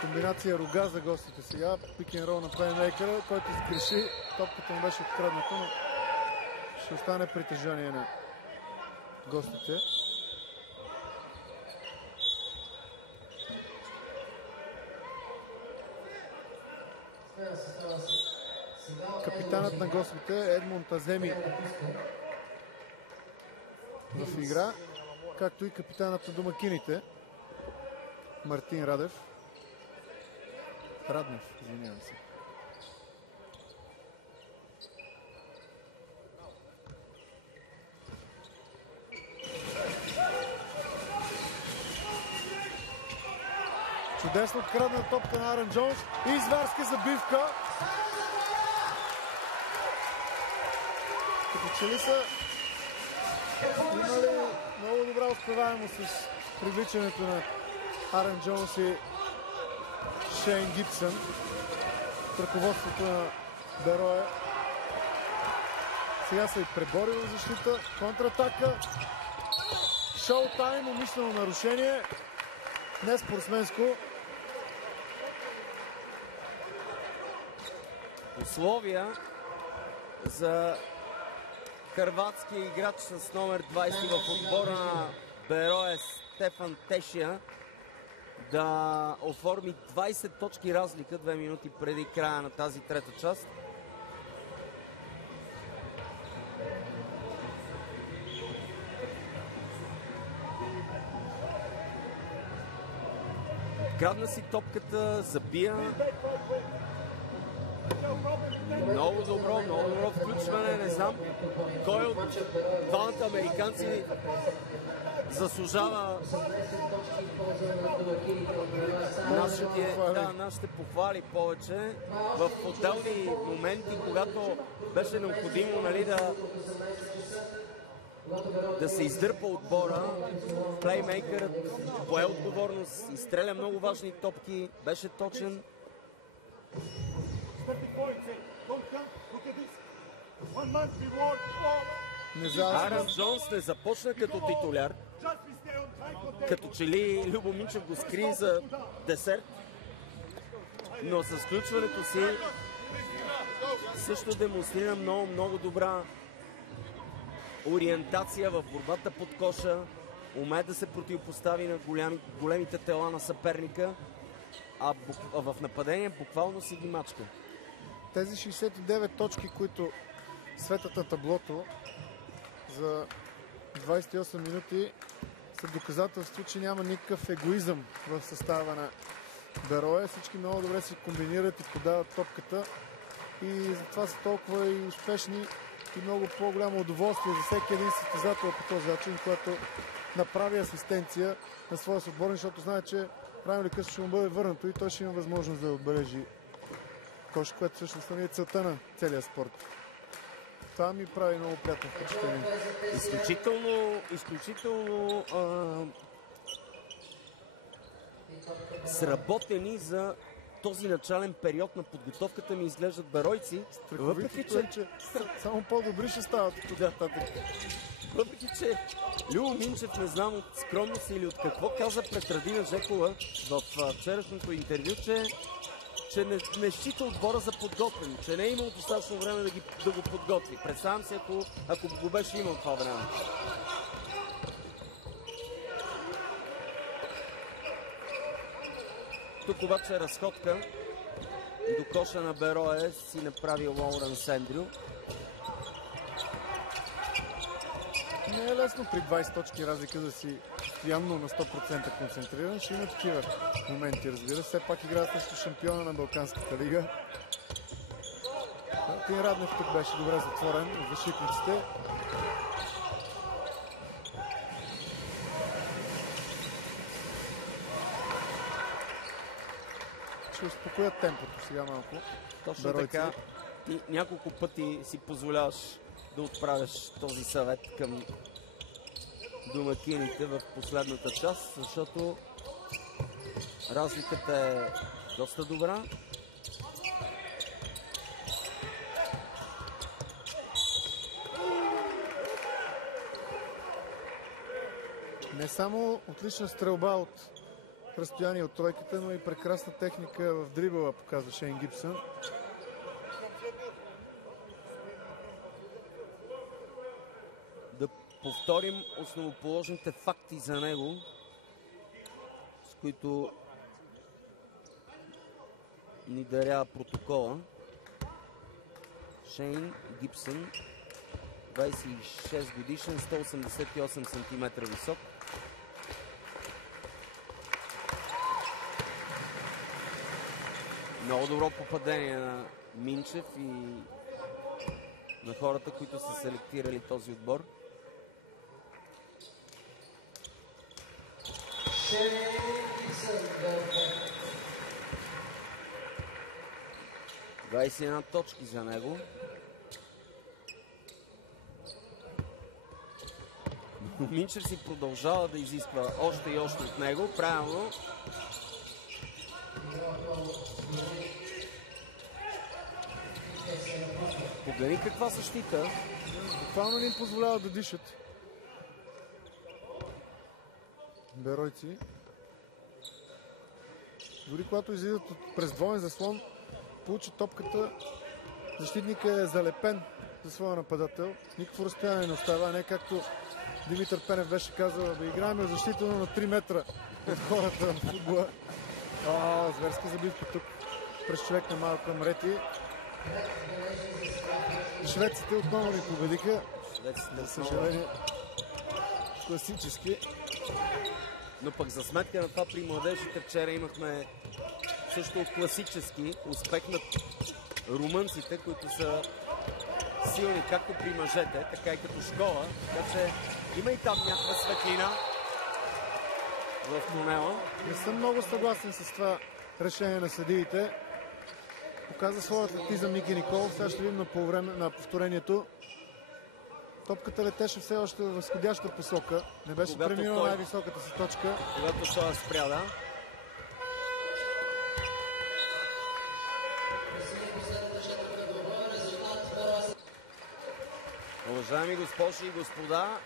Комбинация рога за гостите сега. Пик-н-рол на плеймейкъра, който сгреши. Топката му беше открадната, но ще остане притежание на гостите. Капитанът на гостите Едмунд Аземи в игра, както и капитанът на домакините Мартин Раднев, извинявам се. Чудесно открадна топка на Арън Джонс и зверска забивка. Като че ли са имали много добра успеваемост с привличането на Арън Джонс и Шейн Гибсън в ръководството на Берое. Сега са и преборили в защита. Контратака. Шоутайм, умишлено нарушение. Не спортсменско. Условия за хърватския играч с номер 20 в отбора на Берое Стефан Тешия да оформи 20 точки разлика 2 минути преди края на тази трета част. Крадна си топката, забия. Много добро включване. Не знам кой от двамата американци заслужава нашите похвали повече. В отделни моменти, когато беше необходимо, нали, да се издърпа отбора, плеймейкърът пое отговорност, изстреля много важни топки, беше точен. Арън Джонс не започна като титуляр, като че ли Любо Минчев го скри за десерт, но с включването си също демонстрира много добра ориентация в борбата под коша, умее да се противопостави на големите тела на съперника, а в нападение буквално си ги мачка. Тези 69 точки, които светят на таблото за 28 минути, са доказателство, че няма никакъв егоизъм в състава на Берое. Всички много добре си комбинират и подават топката и затова са толкова и успешни и много по-голямо удоволствие за всеки един състезател по този начин, който направи асистенция на своя съотборник, защото знае, че рано или късно ще му бъде върнато и той ще има възможност да отбележи кош, което всъщност е целта на целия спорт. Това ми прави много приятно впечатление. Изключително сработени за този начален период на подготовката ми изглеждат беройци. Въпреки, че само по-добри ще стават от нататък. Въпреки, че Любо Минчев, не знам от скромност или от какво, каза пред Радина Жекова в вчерашното интервю, че не счита отбора за подготвен, че не е имал достатъчно време да го подготви. Представям се, ако го беше имал това време. Тук обаче е разходка до коша на Берое си направи Лоуренс Ендрю. Не е лесно при 20 точки разлика да си постоянно на 100% концентриран. Ще има такива моменти, разбира се. Все пак играят срещу шампиона на Балканската лига. Тин Раднев тук беше добре затворен от защитниците. Ще успокоят темпото сега малко. Точно Беройци. така. Ти няколко пъти си позволяваш да отправяш този съвет към домакините в последната част, защото разликата е доста добра. Не само отлична стрелба от разстояние от тройката, но и прекрасна техника в дрибъла, показва Шейн Гибсън. Да повторим основоположните факти за него, с които ни дарява протокола. Шейн Гибсън, 26 годишен, 188 см висок. Много добро попадение на Минчев и на хората, които са селектирали този отбор. – 21 точки за него. Минчев си продължава да изисква още и още от него. Правилно. Погледни каква защита. Буквално не им позволява да дишат. Беройци. Дори когато излизат през двоен заслон, получи топката, защитникът е залепен за своя нападател. Никакво разстояние не остава, не както Димитър Пенев беше казал, да играем защитено на 3 метра от хората в футбола. Зверска забивка тук през човек на Малкъм Рети. Шведците отново ни победиха. За съжаление, класически. Но пък за сметка на това при младежите вчера имахме също класически успех на румънците, които са силни както при мъжете, така и като школа. Така че има и там някаква светлина в тунела. Не съм много съгласен с това решение на съдиите. Показа своя атлетизъм Ники Николов. Сега ще видим на повторението. Топката летеше все още в възходяща посока. Не беше преминала най-високата си точка. Когато той спря, да. Уважаеми госпожи и господа,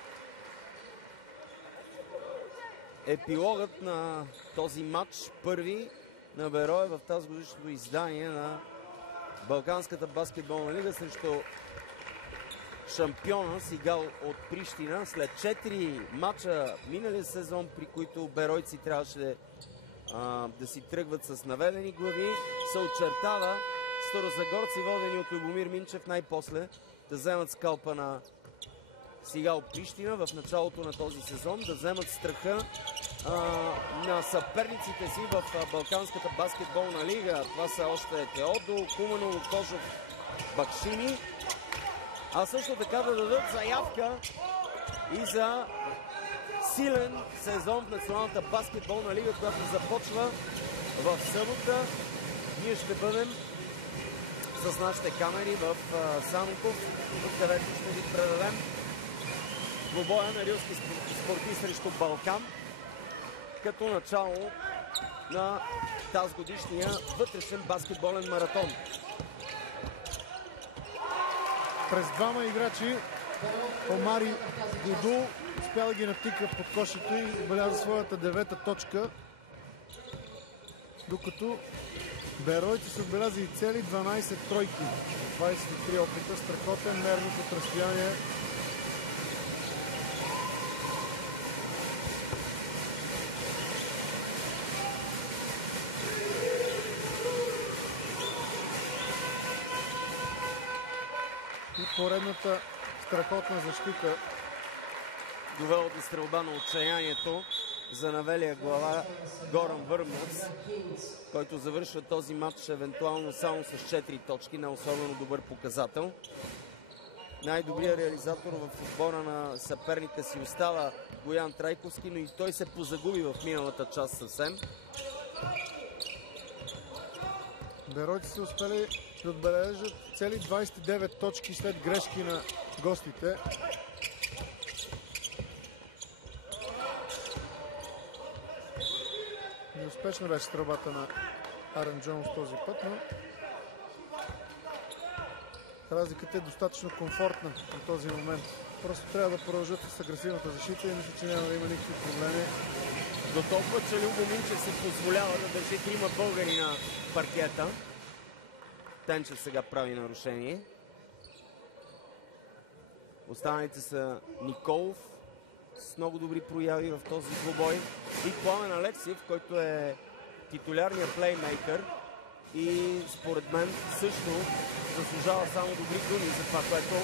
епилогът на този матч, първи на Берое в тази годишното издание на Балканската баскетболна лига срещу шампиона Сигал от Прищина. След 4 мача миналия сезон, при които беройци трябваше да си тръгват с наведени глави, се очертава старозагорци, водени от Любомир Минчев, най-после да вземат скалпа на Сигал Прищина в началото на този сезон, да вземат страха на съперниците си в Балканската баскетболна лига. Това са още Теодо, Куманово, Кожов, Бакшими. А също така да дадат заявка и за силен сезон в Националната баскетболна лига, която започва в събота. Ние ще бъдем с нашите камери в Самоков, където ще ви предадем двубоя на рилски спортист срещу Балкан, като начало на тази годишния вътрешен баскетболен маратон. През двама играчи Омари Гудул успя да ги натика под кошето и отбеляза своята 9-та точка, докато беройци са отбелязали цели 12 тройки. 23 опита, страхотен мерник от разстояние. И поредната страхотна защита. Довела до стрелба на отчаянието за навелия глава Горан Върмец, който завършва този матч евентуално само с 4 точки, не особено добър показател. Най-добрият реализатор в отбора на съперника си остава Боян Трайковски, но и той се позагуби в миналата част съвсем. Беройци са успели да отбележат цели 29 точки след грешки на гостите. Неуспешна беше стрелбата на Арен Джонс този път, но разликата е достатъчно комфортна в този момент. Просто трябва да продължат с агресивната защита и мисля, че няма да има никакви проблеми. До толкова, че Любо Минчев се позволява да държи 3 българи на паркета. Тенчев сега прави нарушение. Останалите са Николов с много добри прояви в този двубой и Пламен Алексиев, който е титулярният плеймейкър и според мен също заслужава само добри думи за това, което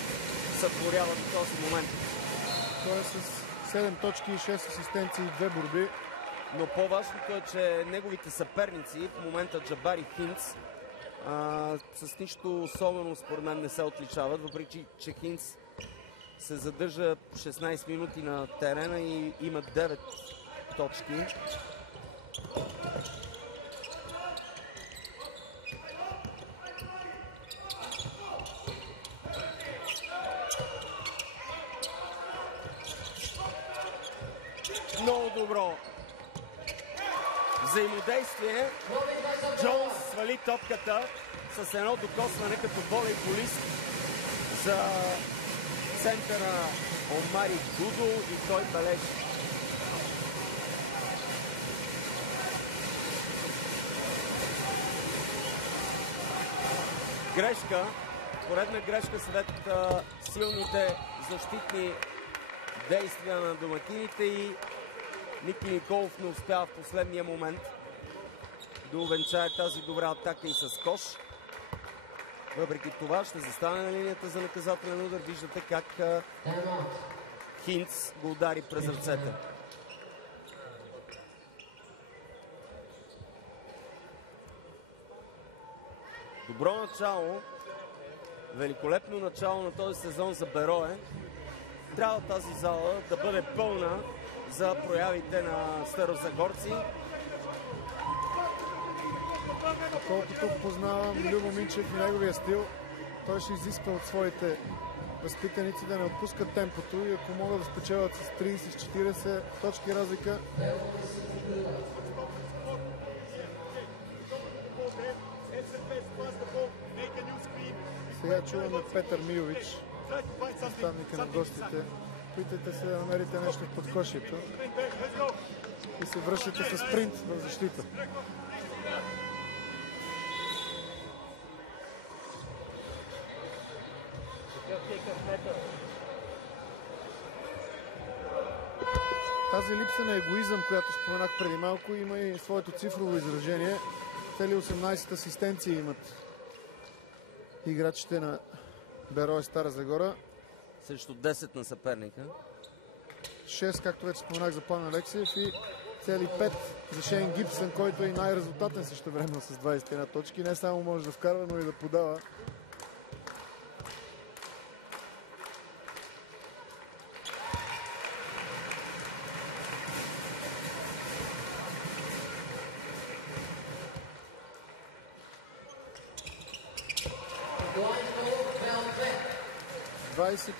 сътворява до този момент. Той е с 7 точки и 6 асистенции и 2 борби. Но по-важното е, че неговите съперници в момента Джабари Хинц с нищо особено според мен не се отличават, въпреки че Хинц се задържа 16 минути на терена и има 9 точки. Много добро взаимодействие. Джонс свали топката с едно докосване като волейболист за центъра Омари Дудо и той бележи. Грешка, поредна грешка след силните защитни действия на домакините и Ники Николов не успява в последния момент да увенчае тази добра атака и с кош. Въпреки това ще застане на линията за наказателен удар. Виждате как Хинц го удари през ръцете. Добро начало. Великолепно начало на този сезон за Берое. Трябва тази зала да бъде пълна за проявите на старозагорци. Колкото познавам Любо Минчев и неговия стил, той ще изисква от своите възпитаници да не отпускат темпото и ако могат да спечелят с 30-40 точки разлика. Сега чуваме Петър Милович, наставника на гостите. Питайте се да намерите нещо в подкошието и се връщате с спринт в защита. Тази липса на егоизъм, която споменах преди малко, има и своето цифрово изражение. Цели 18 асистенции имат играчите на Берое Стара Загора. Срещу 10 на съперника. 6, както вече споменах, за Пламен Алексиев и цели 5 за Шейн Гибсън, който е и най-резултатен също време с 21 точки. Не само може да вкарва, но и да подава.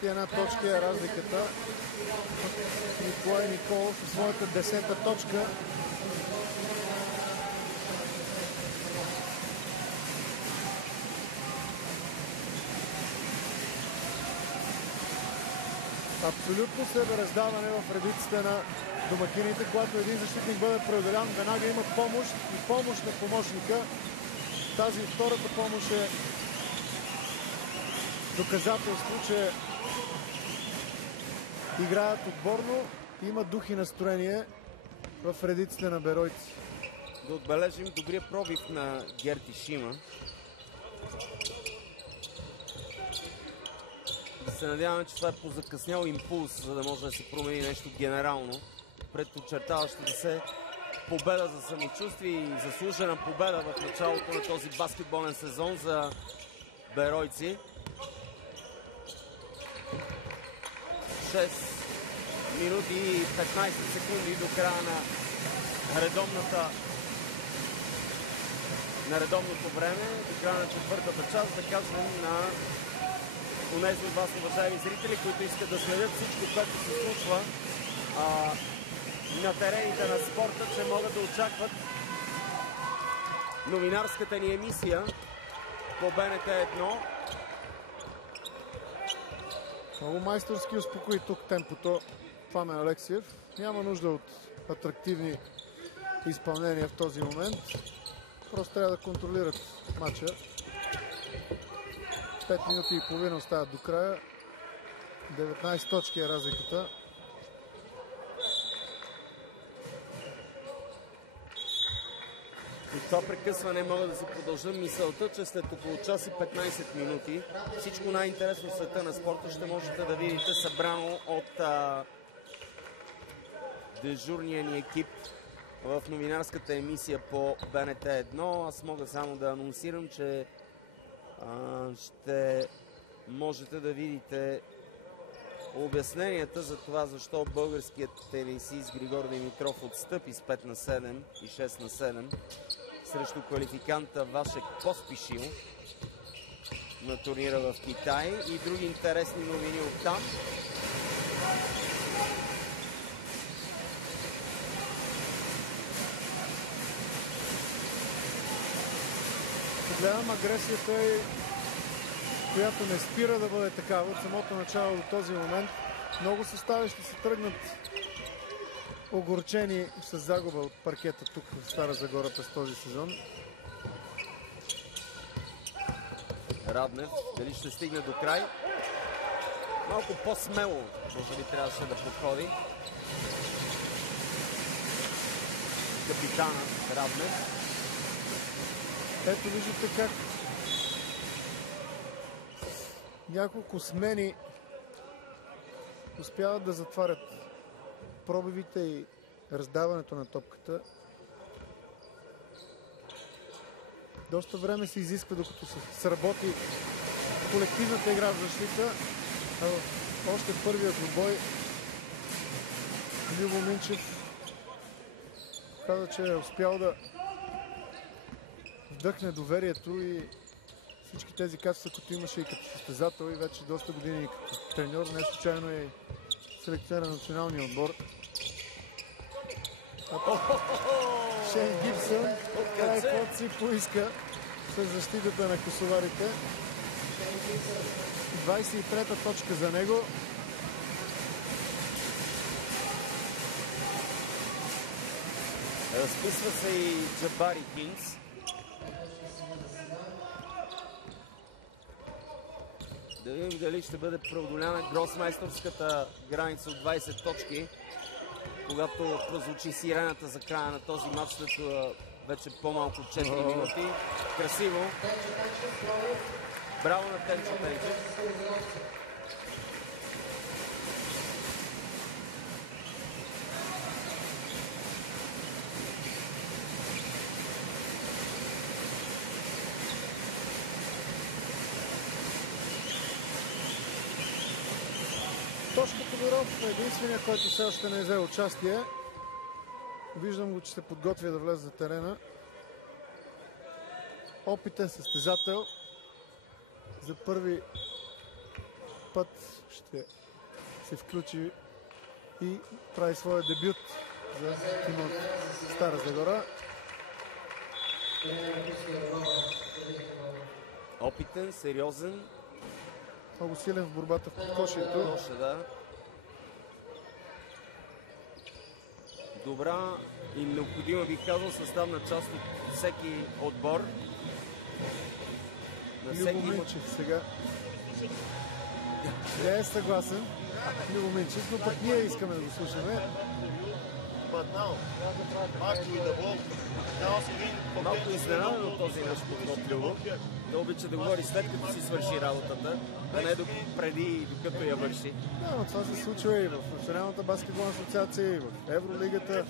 Една точка е разликата. Николай Николов със своята 10-та точка. Абсолютно себераздаване в редиците на домакините. Когато един защитник бъде преодолян, веднага има помощ и помощ на помощника. Тази втората помощ е доказателство, че играят отборно, има дух и настроение в редиците на беройци. Да отбележим добрия пробив на Герти Шима. Да се надяваме, че това е позакъснял импулс, за да може да се промени нещо генерално предочертаващата се победа за самочувствие и заслужена победа в началото на този баскетболен сезон за беройци. 6 минути и 15 секунди до края на редовното време, до края на четвъртата част, да кажем на онези от вас, уважаеми зрители, които искат да следят всичко, което се случва на терените на спорта, че могат да очакват новинарската ни емисия по БНТ 1. Много майсторски успокои тук темпото Пламен Алексиев. Няма нужда от атрактивни изпълнения в този момент. Просто трябва да контролират матча. 5 минути и половина остават до края. 19 точки е разликата. И това прекъсване мога да се продължа мисълта, че след около час и 15 минути всичко най-интересно в света на спорта ще можете да видите събрано от дежурния ни екип в новинарската емисия по БНТ 1. Аз мога само да анонсирам, че ще можете да видите обясненията за това защо българският тенисист Григор Димитров отстъпи с 5 на 7 и 6 на 7 срещу квалификанта Вашек Поспишил на турнира в Китай и други интересни новини от там. Гледам агресията, която не спира да бъде такава от самото начало до този момент. Много състави ще се тръгнат огорчени с загуба от паркета тук в Стара Загора през този сезон. Раднев, дали ще стигне до край? Малко по-смело, може би трябваше да подходи капитана Раднев. Ето виждате как няколко смени успяват да затварят пробивите и раздаването на топката. Доста време се изисква, докато се сработи колективната игра в защита. Още в първият отбой Любо Минчев каза, че е успял да вдъхне доверието и всички тези качества, които имаше и като състезател и вече доста години и като треньор, не случайно е селекционер на националния отбор. Шейн Гибсън край каквото си поиска с защитата на косоварите. 23-та точка за него. Разписва се и Джабари Кингс. Да видим дали ще бъде преодоляна гросмайсторската граница от 20 точки, когато прозвучи сирената за края на този матч след вече по-малко 4 минути. Красиво. Браво на Тенчо Тенчев. Тошко Тодоров е единствения, който все още не е взел участие. Виждам го, че се подготвя да влезе за терена. Опитен състезател. За първи път ще се включи и прави своя дебют за тима от Стара Загора. Опитен, сериозен. Много силен в борбата в подкошието. Да. Добра и необходима, бих казал, съставна част от всеки отбор. Любо Минчев сега не е съгласен. Любо Минчев, но пък ние искаме да го слушаме. but now, back with the ball. Now again, Малко изненадан от този наш подход, Любо. Да обича да говори след като си свърши работата, а не преди, докато я върши. Да, но това се случва и в Националната баскетболна асоциация, и в Евролигата.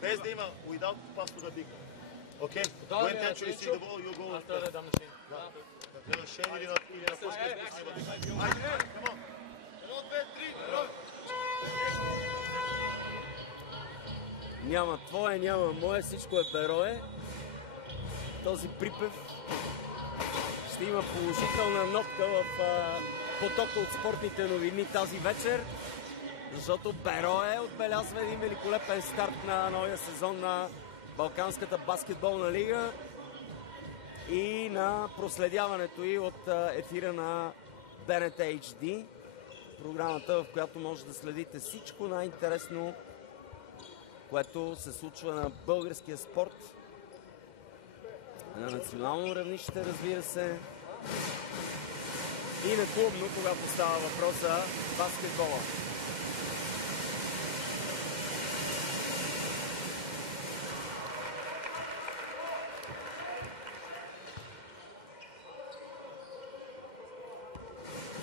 Без да има without pass to the big. Okay? When Tencho receive the ball, you go after the Shane или на пас. Come on. 1, 2, 3, Няма твое, няма мое, всичко е Берое. Този припев ще има положителна нотка в потока от спортните новини тази вечер, защото Берое отбелязва един великолепен старт на новия сезон на Балканската баскетболна лига и на проследяването й от ефира на БНТ HD, програмата, в която може да следите всичко най-интересно, което се случва на българския спорт, на национално равнище, разбира се, и на клубно, когато става въпрос за баскетбола.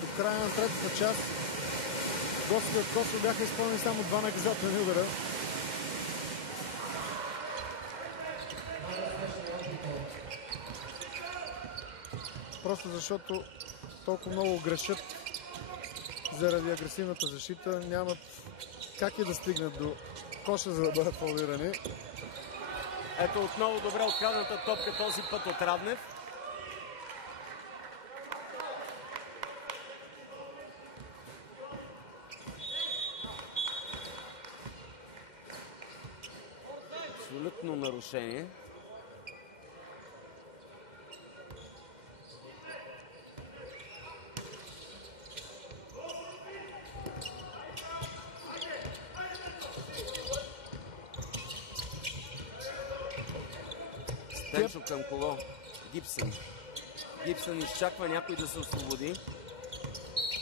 До края на третата част гостите от Косово бяха изпълнени само 2 наказателни удара. Просто защото толкова много грешат заради агресивната защита, нямат как и да стигнат до коша, за да бъдат фаулирани. Ето отново добре открадната топка този път от Раднев. Абсолютно нарушение. Тенчо към кого? Гибсън. Гибсън изчаква някой да се освободи.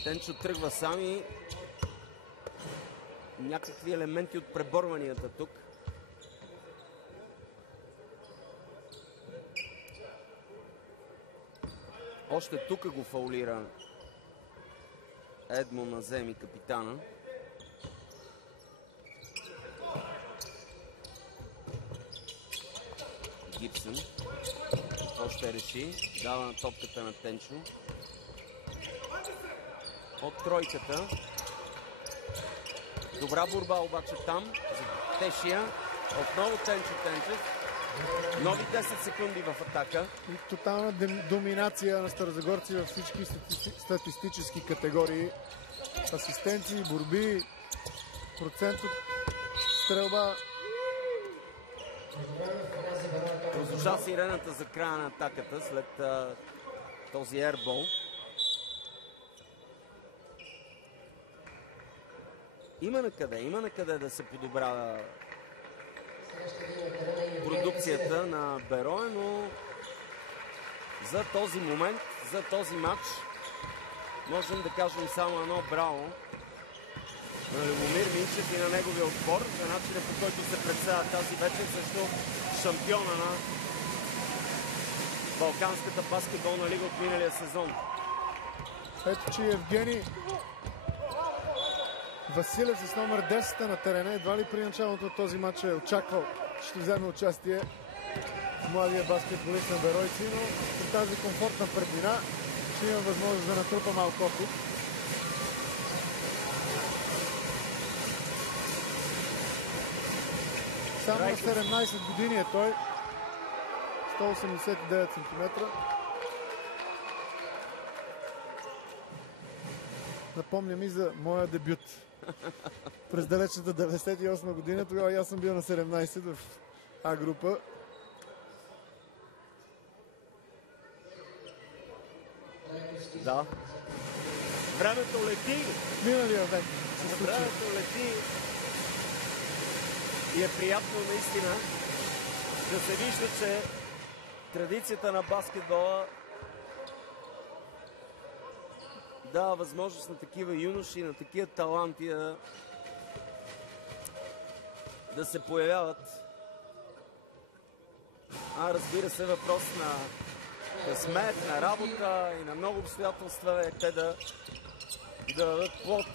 Тенчо тръгва сам и някакви елементи от преборванията тук. Още тук го фаулира Едмон Наземи, капитана. Гибсън. Какво ще реши? Дава на топката на Тенчо. От тройката. Добра борба обаче там. За Тешия. Отново Тенчо Тенчев. Нови 10 секунди в атака. И тотална доминация на старозагорци във всички статистически категории. Асистенции, борби, процент от стрелба. Прозвуча сирената за края на атаката след този ербол. Има на къде да се подобрява продукцията на Берое, но за този момент, за този матч можем да кажем само едно браво на Любомир Минчев и на неговия отбор за начина, по който се представя тази вечер срещу шампиона на Балканската баскетболна лига от миналия сезон. Ето, че Евгений Василев с номер 10 на терена. Едва ли при началото от този матч е очаквал, че ще вземе участие младия баскетболист на Беройци, но при тази комфортна преднина ще има възможност да натрупа малко опит. Само на 17 години е той. 189 см. Напомням и за моя дебют. През далечната 98 година, тогава аз съм бил на 17 в А група. Да. Времето лети. Миналия век се случи. Времето лети. И е приятно наистина да се вижда, че традицията на баскетбола дава възможност на такива юноши, на такива таланти да се появяват. Разбира се, въпрос на късмет, на работа и на много обстоятелства е те да дадат плод.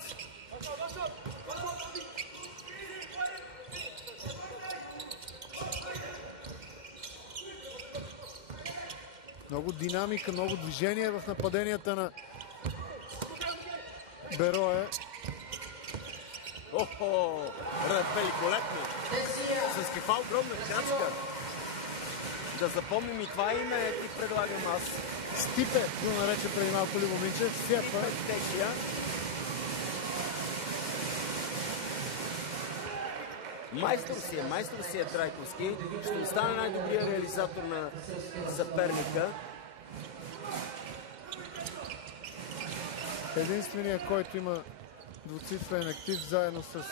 Много динамика, много движение в нападенията на Берое. Охо! Великолепно! С каква огромна крачка! Да запомним и това име, ти предлагам аз. Стипе, го нарече преди малко Любо Минчев. Степа. Майстор си е Трайковски. Ще остане най-добрият реализатор на съперника. Единственият, който има двуцифрен актив заедно с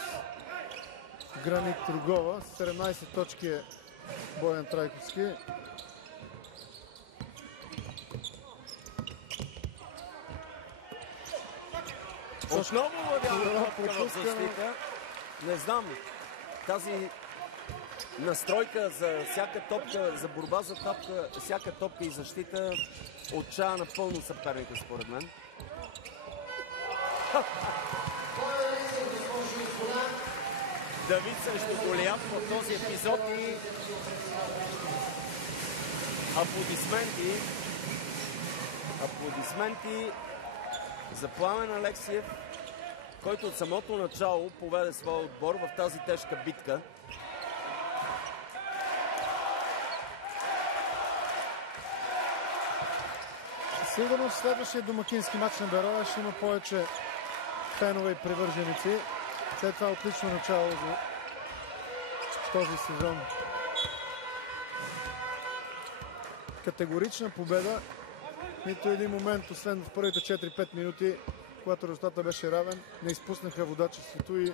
Граник Трогова. 17 точки е Боян Трайковски. Отново лъвява топка в защита. Не знам, тази настройка за всяка топка, за борба за топка, всяка топка и защита отчая напълно съперника, според мен. Давид срещу Голиат в този епизод и аплодисменти за Пламен Алексиев, който от самото начало поведе своя отбор в тази тежка битка. Сигурно в следващия домакински матч на Берое ще има повече фенове и привърженици. След това отлично начало за този сезон. Категорична победа. Нито един момент, освен в първите 4-5 минути, когато резултатът беше равен, не изпуснаха водачеството и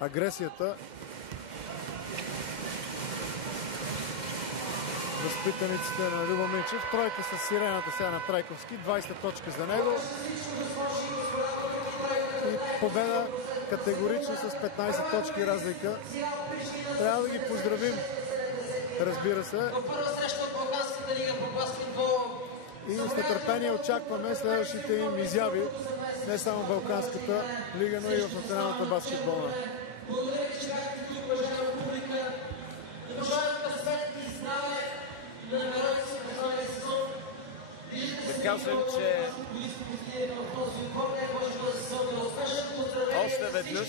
агресията. Възпитаниците на Любо Минчев. Тройка с сирената сега на Трайковски. 20 точка за него. И победа категорично с 15 точки разлика. Трябва да ги поздравим, разбира се. И с нетърпение очакваме следващите им изяви, не само в Балканската лига, но и в националната баскетболна. Да кажем, че още веднъж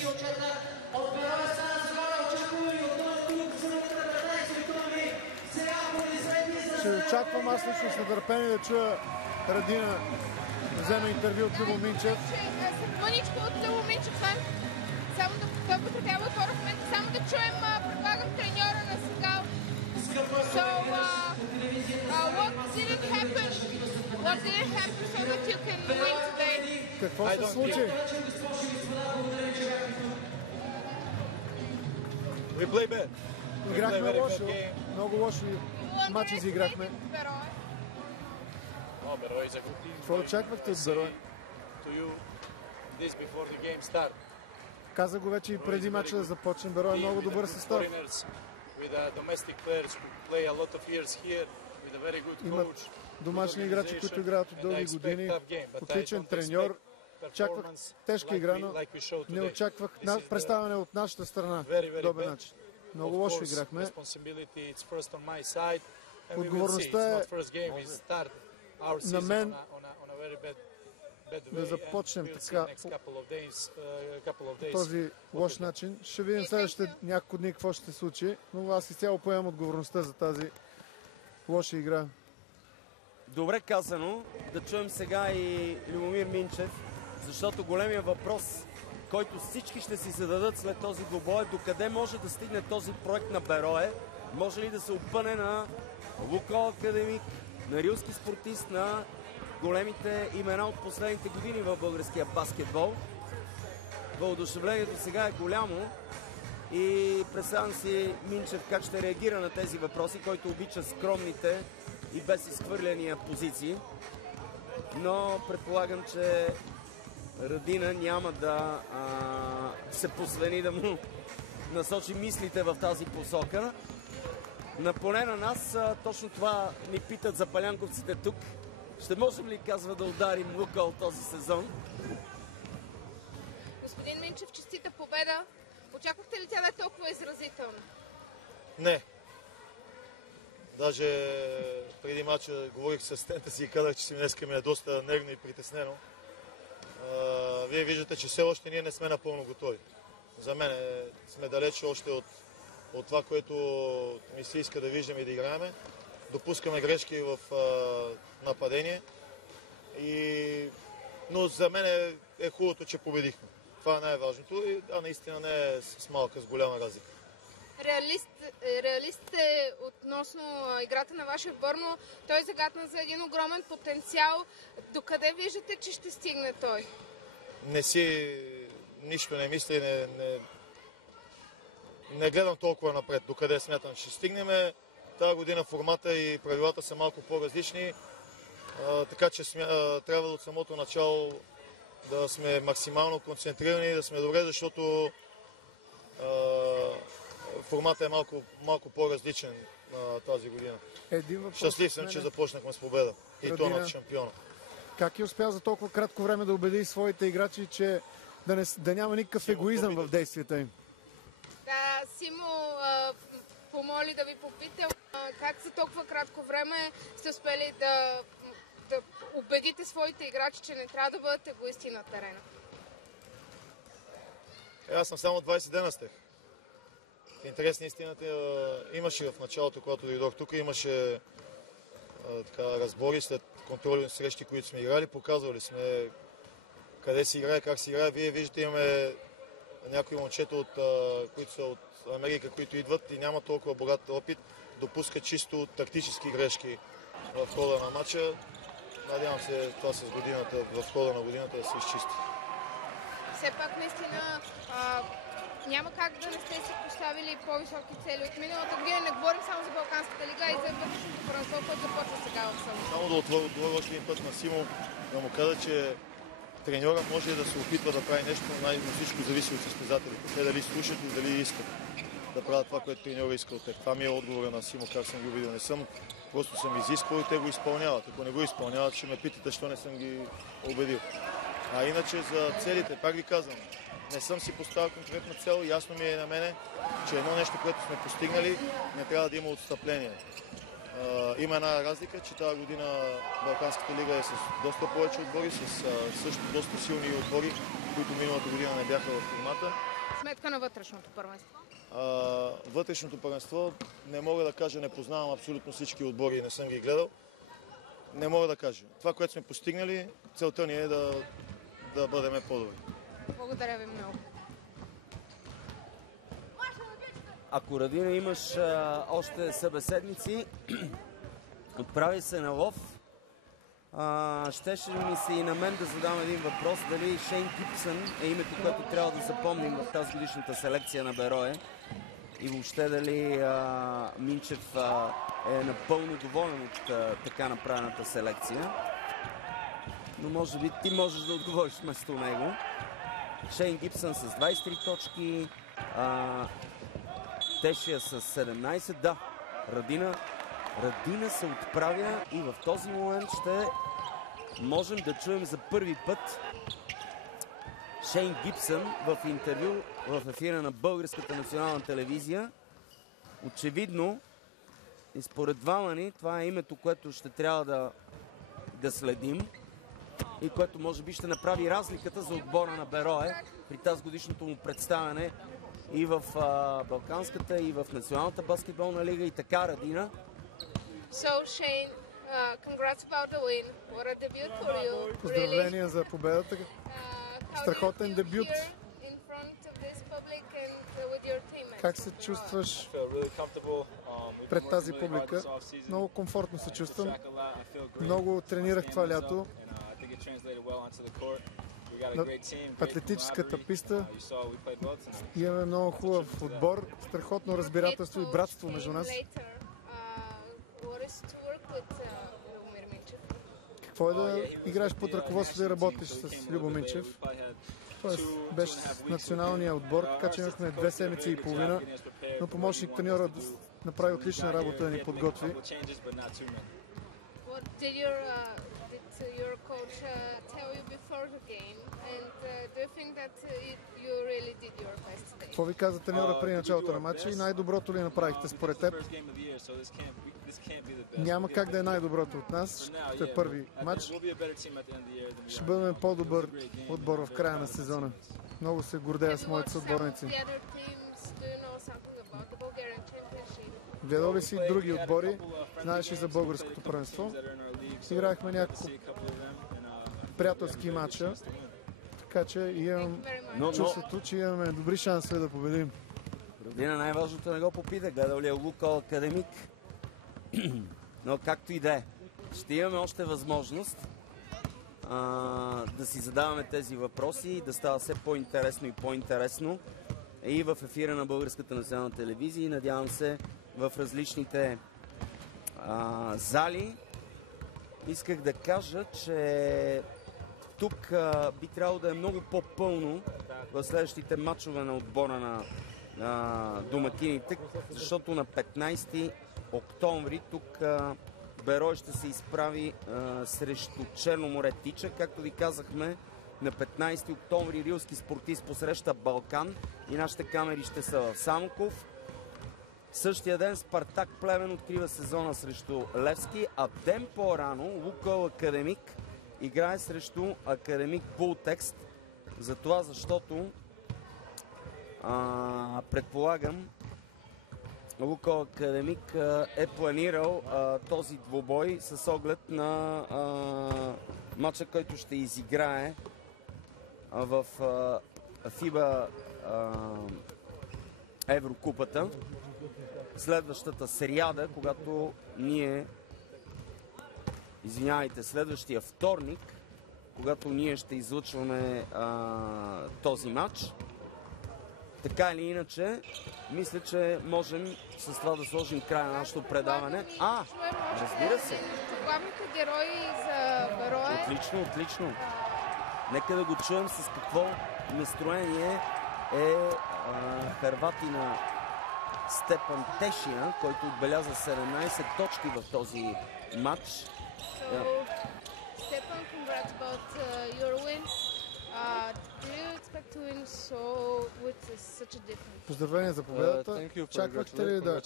ще очаквам аз лично с нетърпение да чуя Радина да вземе интервю от Любо Минчев. Мъничко от Любо Минчев, само да потребява хора в момента, само да чуем, предлагам треньора на Сегал. So, what didn't happen so that you can win today? Какво се случи? We play bad. Играхме лошо. Много лошо матч изиграхме. Берое is a good team. Какво очаквахте от Берое? To you this before the game start. Каза го вече и преди матча да започне. Берое е много добър състав. Имат домашни играчи, които играят от дълги години. Отличен треньор. Очаквах тежка игра, но не очаквах представяне от нашата страна. Добър начин. Много лошо играхме. Отговорността е на мен да започнем така по този лош начин. Ще видим следващите няколко дни какво ще се случи, но аз изцяло поемам отговорността за тази лоша игра. Добре казано. Да чуем сега и Любомир Минчев, защото големия въпрос, който всички ще си зададат след този двубой, е докъде може да стигне този проект на Берое. Може ли да се опъне на Лукол Академик, на Рилски спортист, на големите имена от последните години в българския баскетбол. Въодушевлението сега е голямо и представям си Минчев как ще реагира на тези въпроси, който обича скромните и без изхвърляния позиции. Но предполагам, че Радина няма да се посвени да му насочи мислите в тази посока. На поне на нас точно това ни питат за палянковците тук. Ще можем ли, казва, да ударим Лукойл този сезон? Господин Минчев, честита победа. Очаквахте ли тя да е толкова изразителна? Не. Даже преди мача говорих с асистента си и казах, че си днеска ми е доста нервно и притеснено. Вие виждате, че все още ние не сме напълно готови. За мен сме далече още от това, което ми се иска да виждаме и да играеме. Допускаме грешки в нападение. Но за мен е хубавото, че победихме. Това е най-важното, а наистина не е с малка, с голяма разлика. Реалист е относно играта на вашия отбор, но той загатна за един огромен потенциал. Докъде виждате, че ще стигне той? Нищо не мисля и не гледам толкова напред, докъде смятам, че ще стигнем. Тази година формата и правилата са малко по-различни, така че трябва от самото начало да сме максимално концентрирани, да сме добре, защото формата е малко по-различен тази година. Щастлив съм, че започнахме с победа. И то над шампиона. Как е успял за толкова кратко време да убеди своите играчи, че да няма никакъв егоизъм в действията им? Да, Симо помоли да ви попитам как за толкова кратко време сте успели да убедите своите играчи, че не трябва да бъдат егоисти на терена. Аз съм само 20 дена стех. В интерес на истината имаше в началото, когато дойдох тук, имаше разбори след контролни срещи, които сме играли. Показвали сме къде си играе, как си играе. Вие виждате, имаме някои момчета, които са от Америка, които идват и няма толкова богат опит. Допускат чисто тактически грешки в хода на матча. Надявам се това с годината, в хода на годината да се изчисти. Все пак наистина няма как да не сте си поставили по-високи цели от миналата година. Не говорим само за Балканската лига и за вътрешното първенство, което започва сега в Сърбия. Само да отговоря още един път на Симо, да му кажа, че треньора може да се опитва да прави нещо, но всичко зависи от състезателите. Те дали слушат и дали искат да правят това, което треньора иска от тях. Това ми е отговора на Симо, как съм ги убедил. Не съм, просто съм изисквал и те го изпълняват. Ако не го изпълняват, ще ме питате, защо не съм ги убедил. А иначе за целите, пак ви казвам, не съм си поставил конкретна цел. Ясно ми е на мене, че едно нещо, което сме постигнали, не трябва да има отстъпление. Има една разлика, че тази година Балканската лига е с доста повече отбори, с също доста силни отбори, които миналата година не бяха в формата. Сметка на вътрешното първенство? Вътрешното първенство не мога да кажа, не познавам абсолютно всички отбори и не съм ги гледал. Не мога да кажа. Това, което сме постигнали, целта ни е да бъдем по-добри. Благодаря ви много. Ако, Радина, имаш още събеседници, отправи се на лов. Щеше ми се и на мен да задам един въпрос. Дали Шейн Гибсън е името, което трябва да запомним в тази годишната селекция на Берое? И въобще дали Минчев е напълно доволен от така направената селекция? Но може би ти можеш да отговориш вместо него. Шейн Гибсън с 23 точки, Тешия с 17. Да, Радина се отправя и в този момент ще можем да чуем за първи път Шейн Гибсън в интервю в ефира на Българската национална телевизия. Очевидно и според двама ни това е името, което ще трябва да следим и което може би ще направи разликата за отбора на Берое при тази годишното му представяне и в Балканската, и в Националната баскетболна лига. И така, Радина. So, Shane, congrats about the win. What a debut for you. Поздравления за победата. Страхотен дебют. Как се чувстваш пред тази публика? Много комфортно се чувствам. Много тренирах това лято. На атлетическата писта имаме много хубав отбор, страхотно разбирателство и братство между нас. Какво е да играеш под ръководството и работиш с Любо Минчев? Тоест, беше с националния отбор, така че имахме 2 седмици и половина, но помощник треньора направи отлична работа да ни подготви. Did your coach tell you before the game, and do you think that you really did your best today? Какво ви каза треньора преди началото на матча и най-доброто ли направихте според теб? Няма как да е най-доброто от нас, ще е първи матч. Ще бъдем по-добър отбор в края на сезона. Много се гордея с моите съотборници. Гледал ли си други отбори? Знаеш ли за българското първенство? Играхме няколко приятелски матча, така че имам чувството, че имаме добри шансове да победим. Родина, най-важното не го попита. Гледал ли е Лукойл Академик? Но както и да е, ще имаме още възможност да си задаваме тези въпроси и да става все по-интересно и по-интересно и в ефира на Българската национална телевизия и надявам се в различните зали. Исках да кажа, че тук би трябвало да е много по-пълно в следващите матчове на отбора на домакините, защото на 15 октомври тук Берой ще се изправи срещу Черно море Тича. Както ви казахме, на 15 октомври Рилски спортист посреща Балкан и нашите камери ще са в Самоков. Същия ден Спартак Плевен открива сезона срещу Левски, а ден по-рано Лукойл Академик играе срещу Академик Бултекст. За това, защото предполагам Лукойл Академик е планирал този двубой с оглед на матча, който ще изиграе в ФИБА Еврокупата следващата сряда, когато следващия вторник, когато ние ще излъчваме този матч. Така или иначе, мисля, че можем с това да сложим край на нашето предаване. Разбира се. Главните герои за Берое. Отлично, отлично. Нека да го чуем с какво настроение е хърватина Степан Тешия, който отбеляза 17 точки в този матч. Степан, congrats about your win. Do you expect to win with such a difference? Поздравления за победата. Очаквахте ли да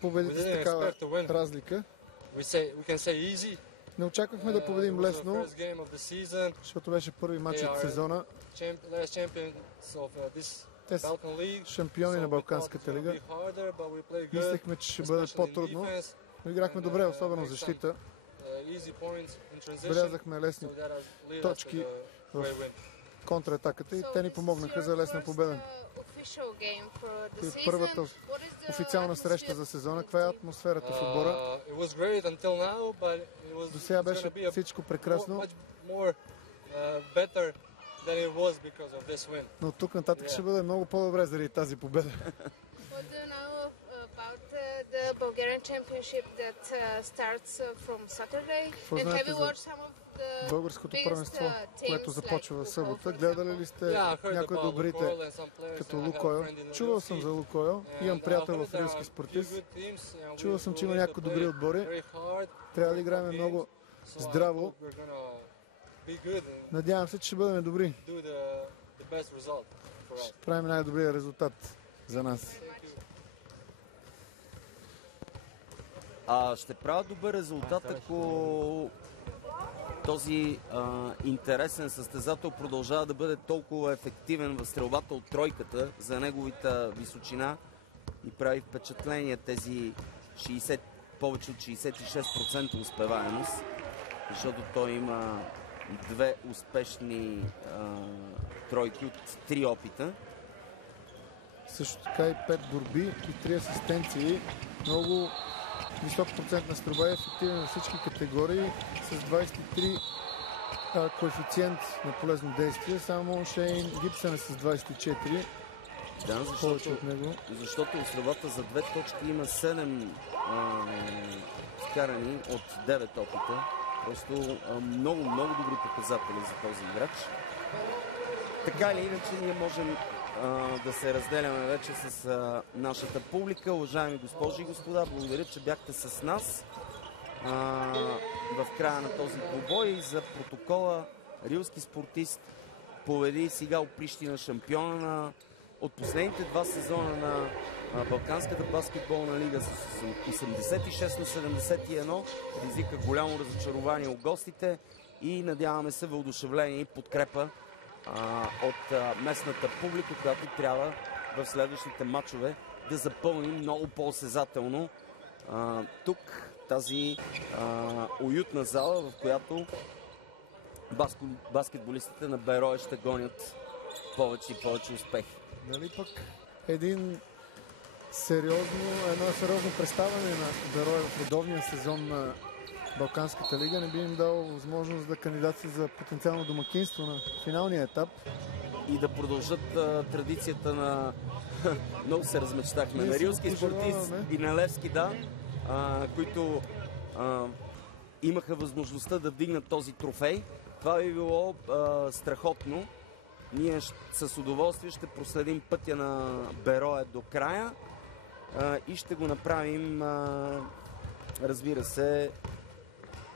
победите с такава разлика? Не очаквахме да победим лесно, защото беше първи матч от сезона. Те са шампиони на Балканската лига. Мислехме, че ще бъде по-трудно, но играхме добре, особено в защита. Белязахме лесни точки в контратаката и те ни помогнаха за лесна победа. И първата официална среща за сезона, каква е атмосферата в отбора? До сега беше всичко прекрасно, но тук нататък ще бъде много по-добре заради тази победа. The Bulgarian Championship that starts from Saturday. And have you watched some of the българското първенство, което започва в събота? Гледали ли сте някои добрите като Лукойл? Чувал съм за Лукойл. Имам приятел в Рилски спортист. Чувал съм, че има някои добри отбори. Трябва да играем много здраво. Надявам се, че ще бъдем добри. Ще правим най-добрия резултат за нас. Ще правя добър резултат, ако този интересен състезател продължава да бъде толкова ефективен в стрелбата от тройката за неговата височина и прави впечатление тези повече от 66% успеваемост, защото той има 2 успешни тройки от 3 опита. Също така и 5 борби и 3 асистенции. Много висок процент на стрелба, е ефективен във всички категории с 23 коефициент на полезно действие. Само Шейн Гибсън е с 24. Да, защото стрелбата за 2 точки има 7 вкарани от 9 опита. Просто много добри показатели за този играч. Така или иначе ние можем да се разделяме вече с нашата публика. Уважаеми госпожи и господа, благодаря, че бяхте с нас в края на този двубой. И за протокола, рилски спортист победи сега Прищина, шампиона от последните 2 сезона на Балканската баскетболна лига с 86 на 71. Предизвика голямо разочарование у гостите и надяваме се въодушевление и подкрепа от местната публика, която трябва в следващите матчове да запълни много по-осезателно тук тази уютна зала, в която баскетболистите на Берое ще гонят повече и повече успехи. Нали пък едно сериозно представяне на Берое в редовния сезон на Балканската лига не би им дал възможност да кандидатстват за потенциално домакинство на финалния етап. И да продължат традицията на... Много се размечтахме. На рилски спортист и на Левски, които имаха възможността да вдигнат този трофей. Това би било страхотно. Ние с удоволствие ще проследим пътя на Берое до края и ще го направим, разбира се,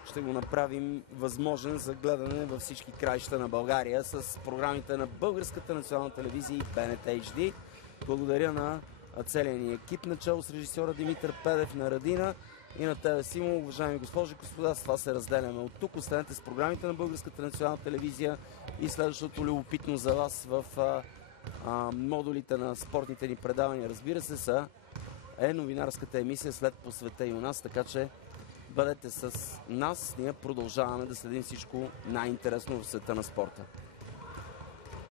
ще го направим възможен за гледане във всички краища на България с програмите на Българската национална телевизия и БНТ HD. Благодаря на целия ни екип, начало с режисьора Димитър Педев, на Радина и на тебе, Симо. Уважаеми госпожи и господа, с това се разделяме от тук. Останете с програмите на Българската национална телевизия и следващото любопитно за вас в модулите на спортните ни предавания, разбира се, е новинарската емисия след По света и у нас, така че бъдете с нас. Ние продължаваме да следим всичко най-интересно в света на спорта.